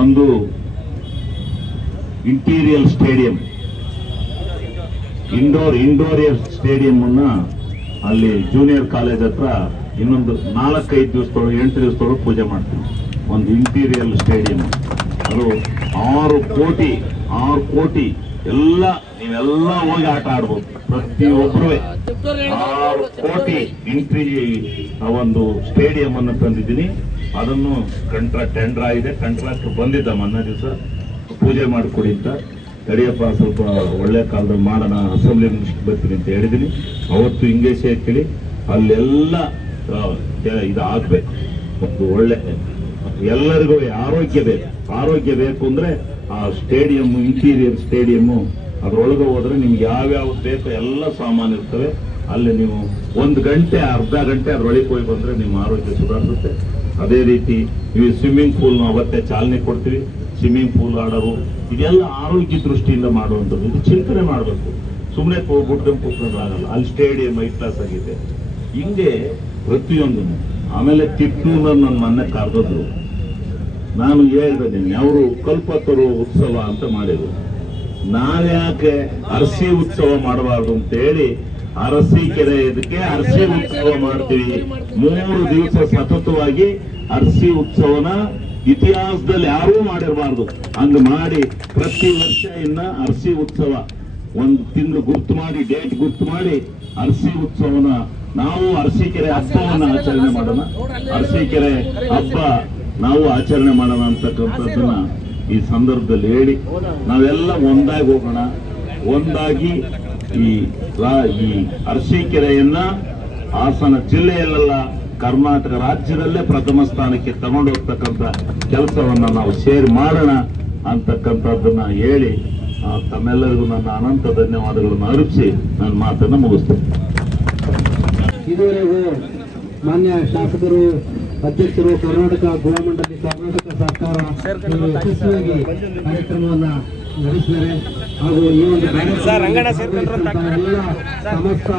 ಒಂದು ಇಂಟೀರಿಯರ್ ಸ್ಟೇಡಿಯಂ, ಇಂಡೋರ್ ಸ್ಟೇಡಿಯಂ ಅನ್ನ ಅಲ್ಲಿ ಜೂನಿಯರ್ ಕಾಲೇಜ್ ಹತ್ರ ಇನ್ನೊಂದು 4-5 ದಿವಸದೊಳಗೆ 8 ದಿವಸದೊಳಗೆ ಪೂಜೆ ಮಾಡ್ತೀವಿ. ಒಂದು ಇಂಟೀರಿಯರ್ ಸ್ಟೇಡಿಯಂ ಅದು 6 ಕೋಟಿ ಎಲ್ಲ ನೀವೆಲ್ಲ ಹೋಗಿ ಆಟ ಆಡ್ಬೋದು. ಪ್ರತಿಯೊಬ್ಬರು 6 ಕೋಟಿ ಒಂದು ಸ್ಟೇಡಿಯಂ ಅನ್ನು ತಂದಿದ್ದೀನಿ. ಅದನ್ನು ಟೆಂಡರ್ ಆಗಿದೆ, ಕಾಂಟ್ರಾಕ್ಟರ್ ಬಂದಿದ್ದ ಮೊನ್ನೆ ದಿವಸ ಪೂಜೆ ಮಾಡಿಕೊಡಿ ಅಂತ. ತಡಿಯಪ್ಪ ಸ್ವಲ್ಪ ಒಳ್ಳೆ ಕಾಲದಲ್ಲಿ ಮಾಡೋಣ, ಅಸೆಂಬ್ಲಿ ಬರ್ತೀನಿ ಅಂತ ಹೇಳಿದ್ದೀನಿ. ಅವತ್ತು ಹಿಂಗೆ ಸೇರ್ಕೊಳ್ಳಿ, ಅಲ್ಲೆಲ್ಲ ಇದಾಗಬೇಕು. ಮತ್ತು ಒಳ್ಳೆ ಎಲ್ಲರಿಗೂ ಆರೋಗ್ಯ ಬೇಕು ಅಂದ್ರೆ ಆ ಸ್ಟೇಡಿಯಂ, ಇಂಟೀರಿಯರ್ ಸ್ಟೇಡಿಯಮ್ಮು ಅದ್ರೊಳಗೆ ಹೋದ್ರೆ ನಿಮ್ಗೆ ಯಾವ್ಯಾವ್ದು ಬೇಕೋ ಎಲ್ಲ ಸಾಮಾನು ಇರ್ತವೆ. ಅಲ್ಲಿ ನೀವು 1 ಗಂಟೆ ಅರ್ಧ ಗಂಟೆ ಅದ್ರೊಳಗೆ ಹೋಗಿ ಬಂದ್ರೆ ನಿಮ್ಮ ಆರೋಗ್ಯ ಸುಧಾರಿಸುತ್ತೆ. ಅದೇ ರೀತಿ ನೀವು ಸ್ವಿಮ್ಮಿಂಗ್ ಪೂಲ್ ಅವತ್ತೇ ಚಾಲನೆ ಕೊಡ್ತೀವಿ. ಸ್ವಿಮ್ಮಿಂಗ್ ಪೂಲ್ ಆಡೋರು ಇದೆಲ್ಲ ಆರೋಗ್ಯ ದೃಷ್ಟಿಯಿಂದ ಮಾಡುವಂಥದ್ದು. ಇದು ಚಿಂತನೆ ಮಾಡಬೇಕು, ಸುಮ್ಮನೆ ಕೂತ್ಕೊಂಡು ಆಗಲ್ಲ. ಅಲ್ಲಿ ಸ್ಟೇಡಿಯಂ ಹೈ ಕ್ಲಾಸ್ ಆಗಿದೆ. ಹಿಂಗೆ ಪ್ರತಿಯೊಂದು. ಆಮೇಲೆ ತಿಟ್ನೂರ ನನ್ನ ಮೊನ್ನೆ ಕರೆದದ್ರು. ನಾನು ಹೇಳಿದ್ದೀನಿ, ಅವರು ಕಲ್ಪತರು ಉತ್ಸವ ಅಂತ ಮಾಡಿದ್ರು. ನಾವ್ಯಾಕೆ ಅರಸಿ ಉತ್ಸವ ಮಾಡಬಾರ್ದು ಅಂತ ಹೇಳಿ ಅರಸೀಕೆರೆ ಇದಕ್ಕೆ ಅರಸಿ ಉತ್ಸವ ಮಾಡ್ತೀವಿ. 3 ದಿವಸ ಸತತವಾಗಿ ಅರಸಿ ಉತ್ಸವನ ಇತಿಹಾಸದಲ್ಲಿ ಯಾರೂ ಮಾಡಿರಬಾರ್ದು. ಹಂಗ ಮಾಡಿ ಪ್ರತಿ ವರ್ಷ ಇನ್ನ ಅರಸಿ ಉತ್ಸವ 1 ತಿಂಗಳು ಗುರ್ತು ಮಾಡಿ, ಡೇಟ್ ಗುರ್ತು ಮಾಡಿ ಅರಸಿ ಉತ್ಸವನ ನಾವು ಅರಸೀಕೆರೆ ಹಬ್ಬವನ್ನ ಆಚರಣೆ ಮಾಡೋಣ. ಅರಸೀಕೆರೆ ಹಬ್ಬ ನಾವು ಆಚರಣೆ ಮಾಡೋಣ ಅಂತಕ್ಕಂಥದ್ದನ್ನ ಈ ಸಂದರ್ಭದಲ್ಲಿ ಹೇಳಿ ನಾವೆಲ್ಲ ಒಂದಾಗಿ ಹೋಗೋಣ. ಒಂದಾಗಿ ಈ ಅರಸೀಕೆರೆಯನ್ನ ಹಾಸನ ಜಿಲ್ಲೆಯಲ್ಲೆಲ್ಲ ಕರ್ನಾಟಕ ರಾಜ್ಯದಲ್ಲೇ ಪ್ರಥಮ ಸ್ಥಾನಕ್ಕೆ ತಗೊಂಡು ಹೋಗ್ತಕ್ಕಂಥ ಕೆಲಸವನ್ನ ನಾವು ಸೇರಿ ಮಾಡೋಣ ಅಂತಕ್ಕಂಥದ್ದನ್ನ ಹೇಳಿ ತಮ್ಮೆಲ್ಲರಿಗೂ ನನ್ನ ಅನಂತ ಧನ್ಯವಾದಗಳನ್ನು ಅರ್ಪಿಸಿ ನನ್ನ ಮಾತನ್ನು ಮುಗಿಸ್ತೇನೆ. ಇದುವರೆಗೂ ಮಾನ್ಯ ಶಾಸಕರು, ಅಧ್ಯಕ್ಷರು, ಕರ್ನಾಟಕ ಗೋಮಂಡಲಿ, ಕರ್ನಾಟಕ ಸರ್ಕಾರ ಯಶಸ್ವಿಯಾಗಿ ಕಾರ್ಯಕ್ರಮವನ್ನ ನಡೆಸಿದ್ದಾರೆ. ಹಾಗೂ ಈ ಒಂದು ಸರ್, ರಂಗಣ್ಣ ಸೇರ್ಕೊಂಡ್ರು ಅಂತ ಎಲ್ಲ ಸಮಸ್ತ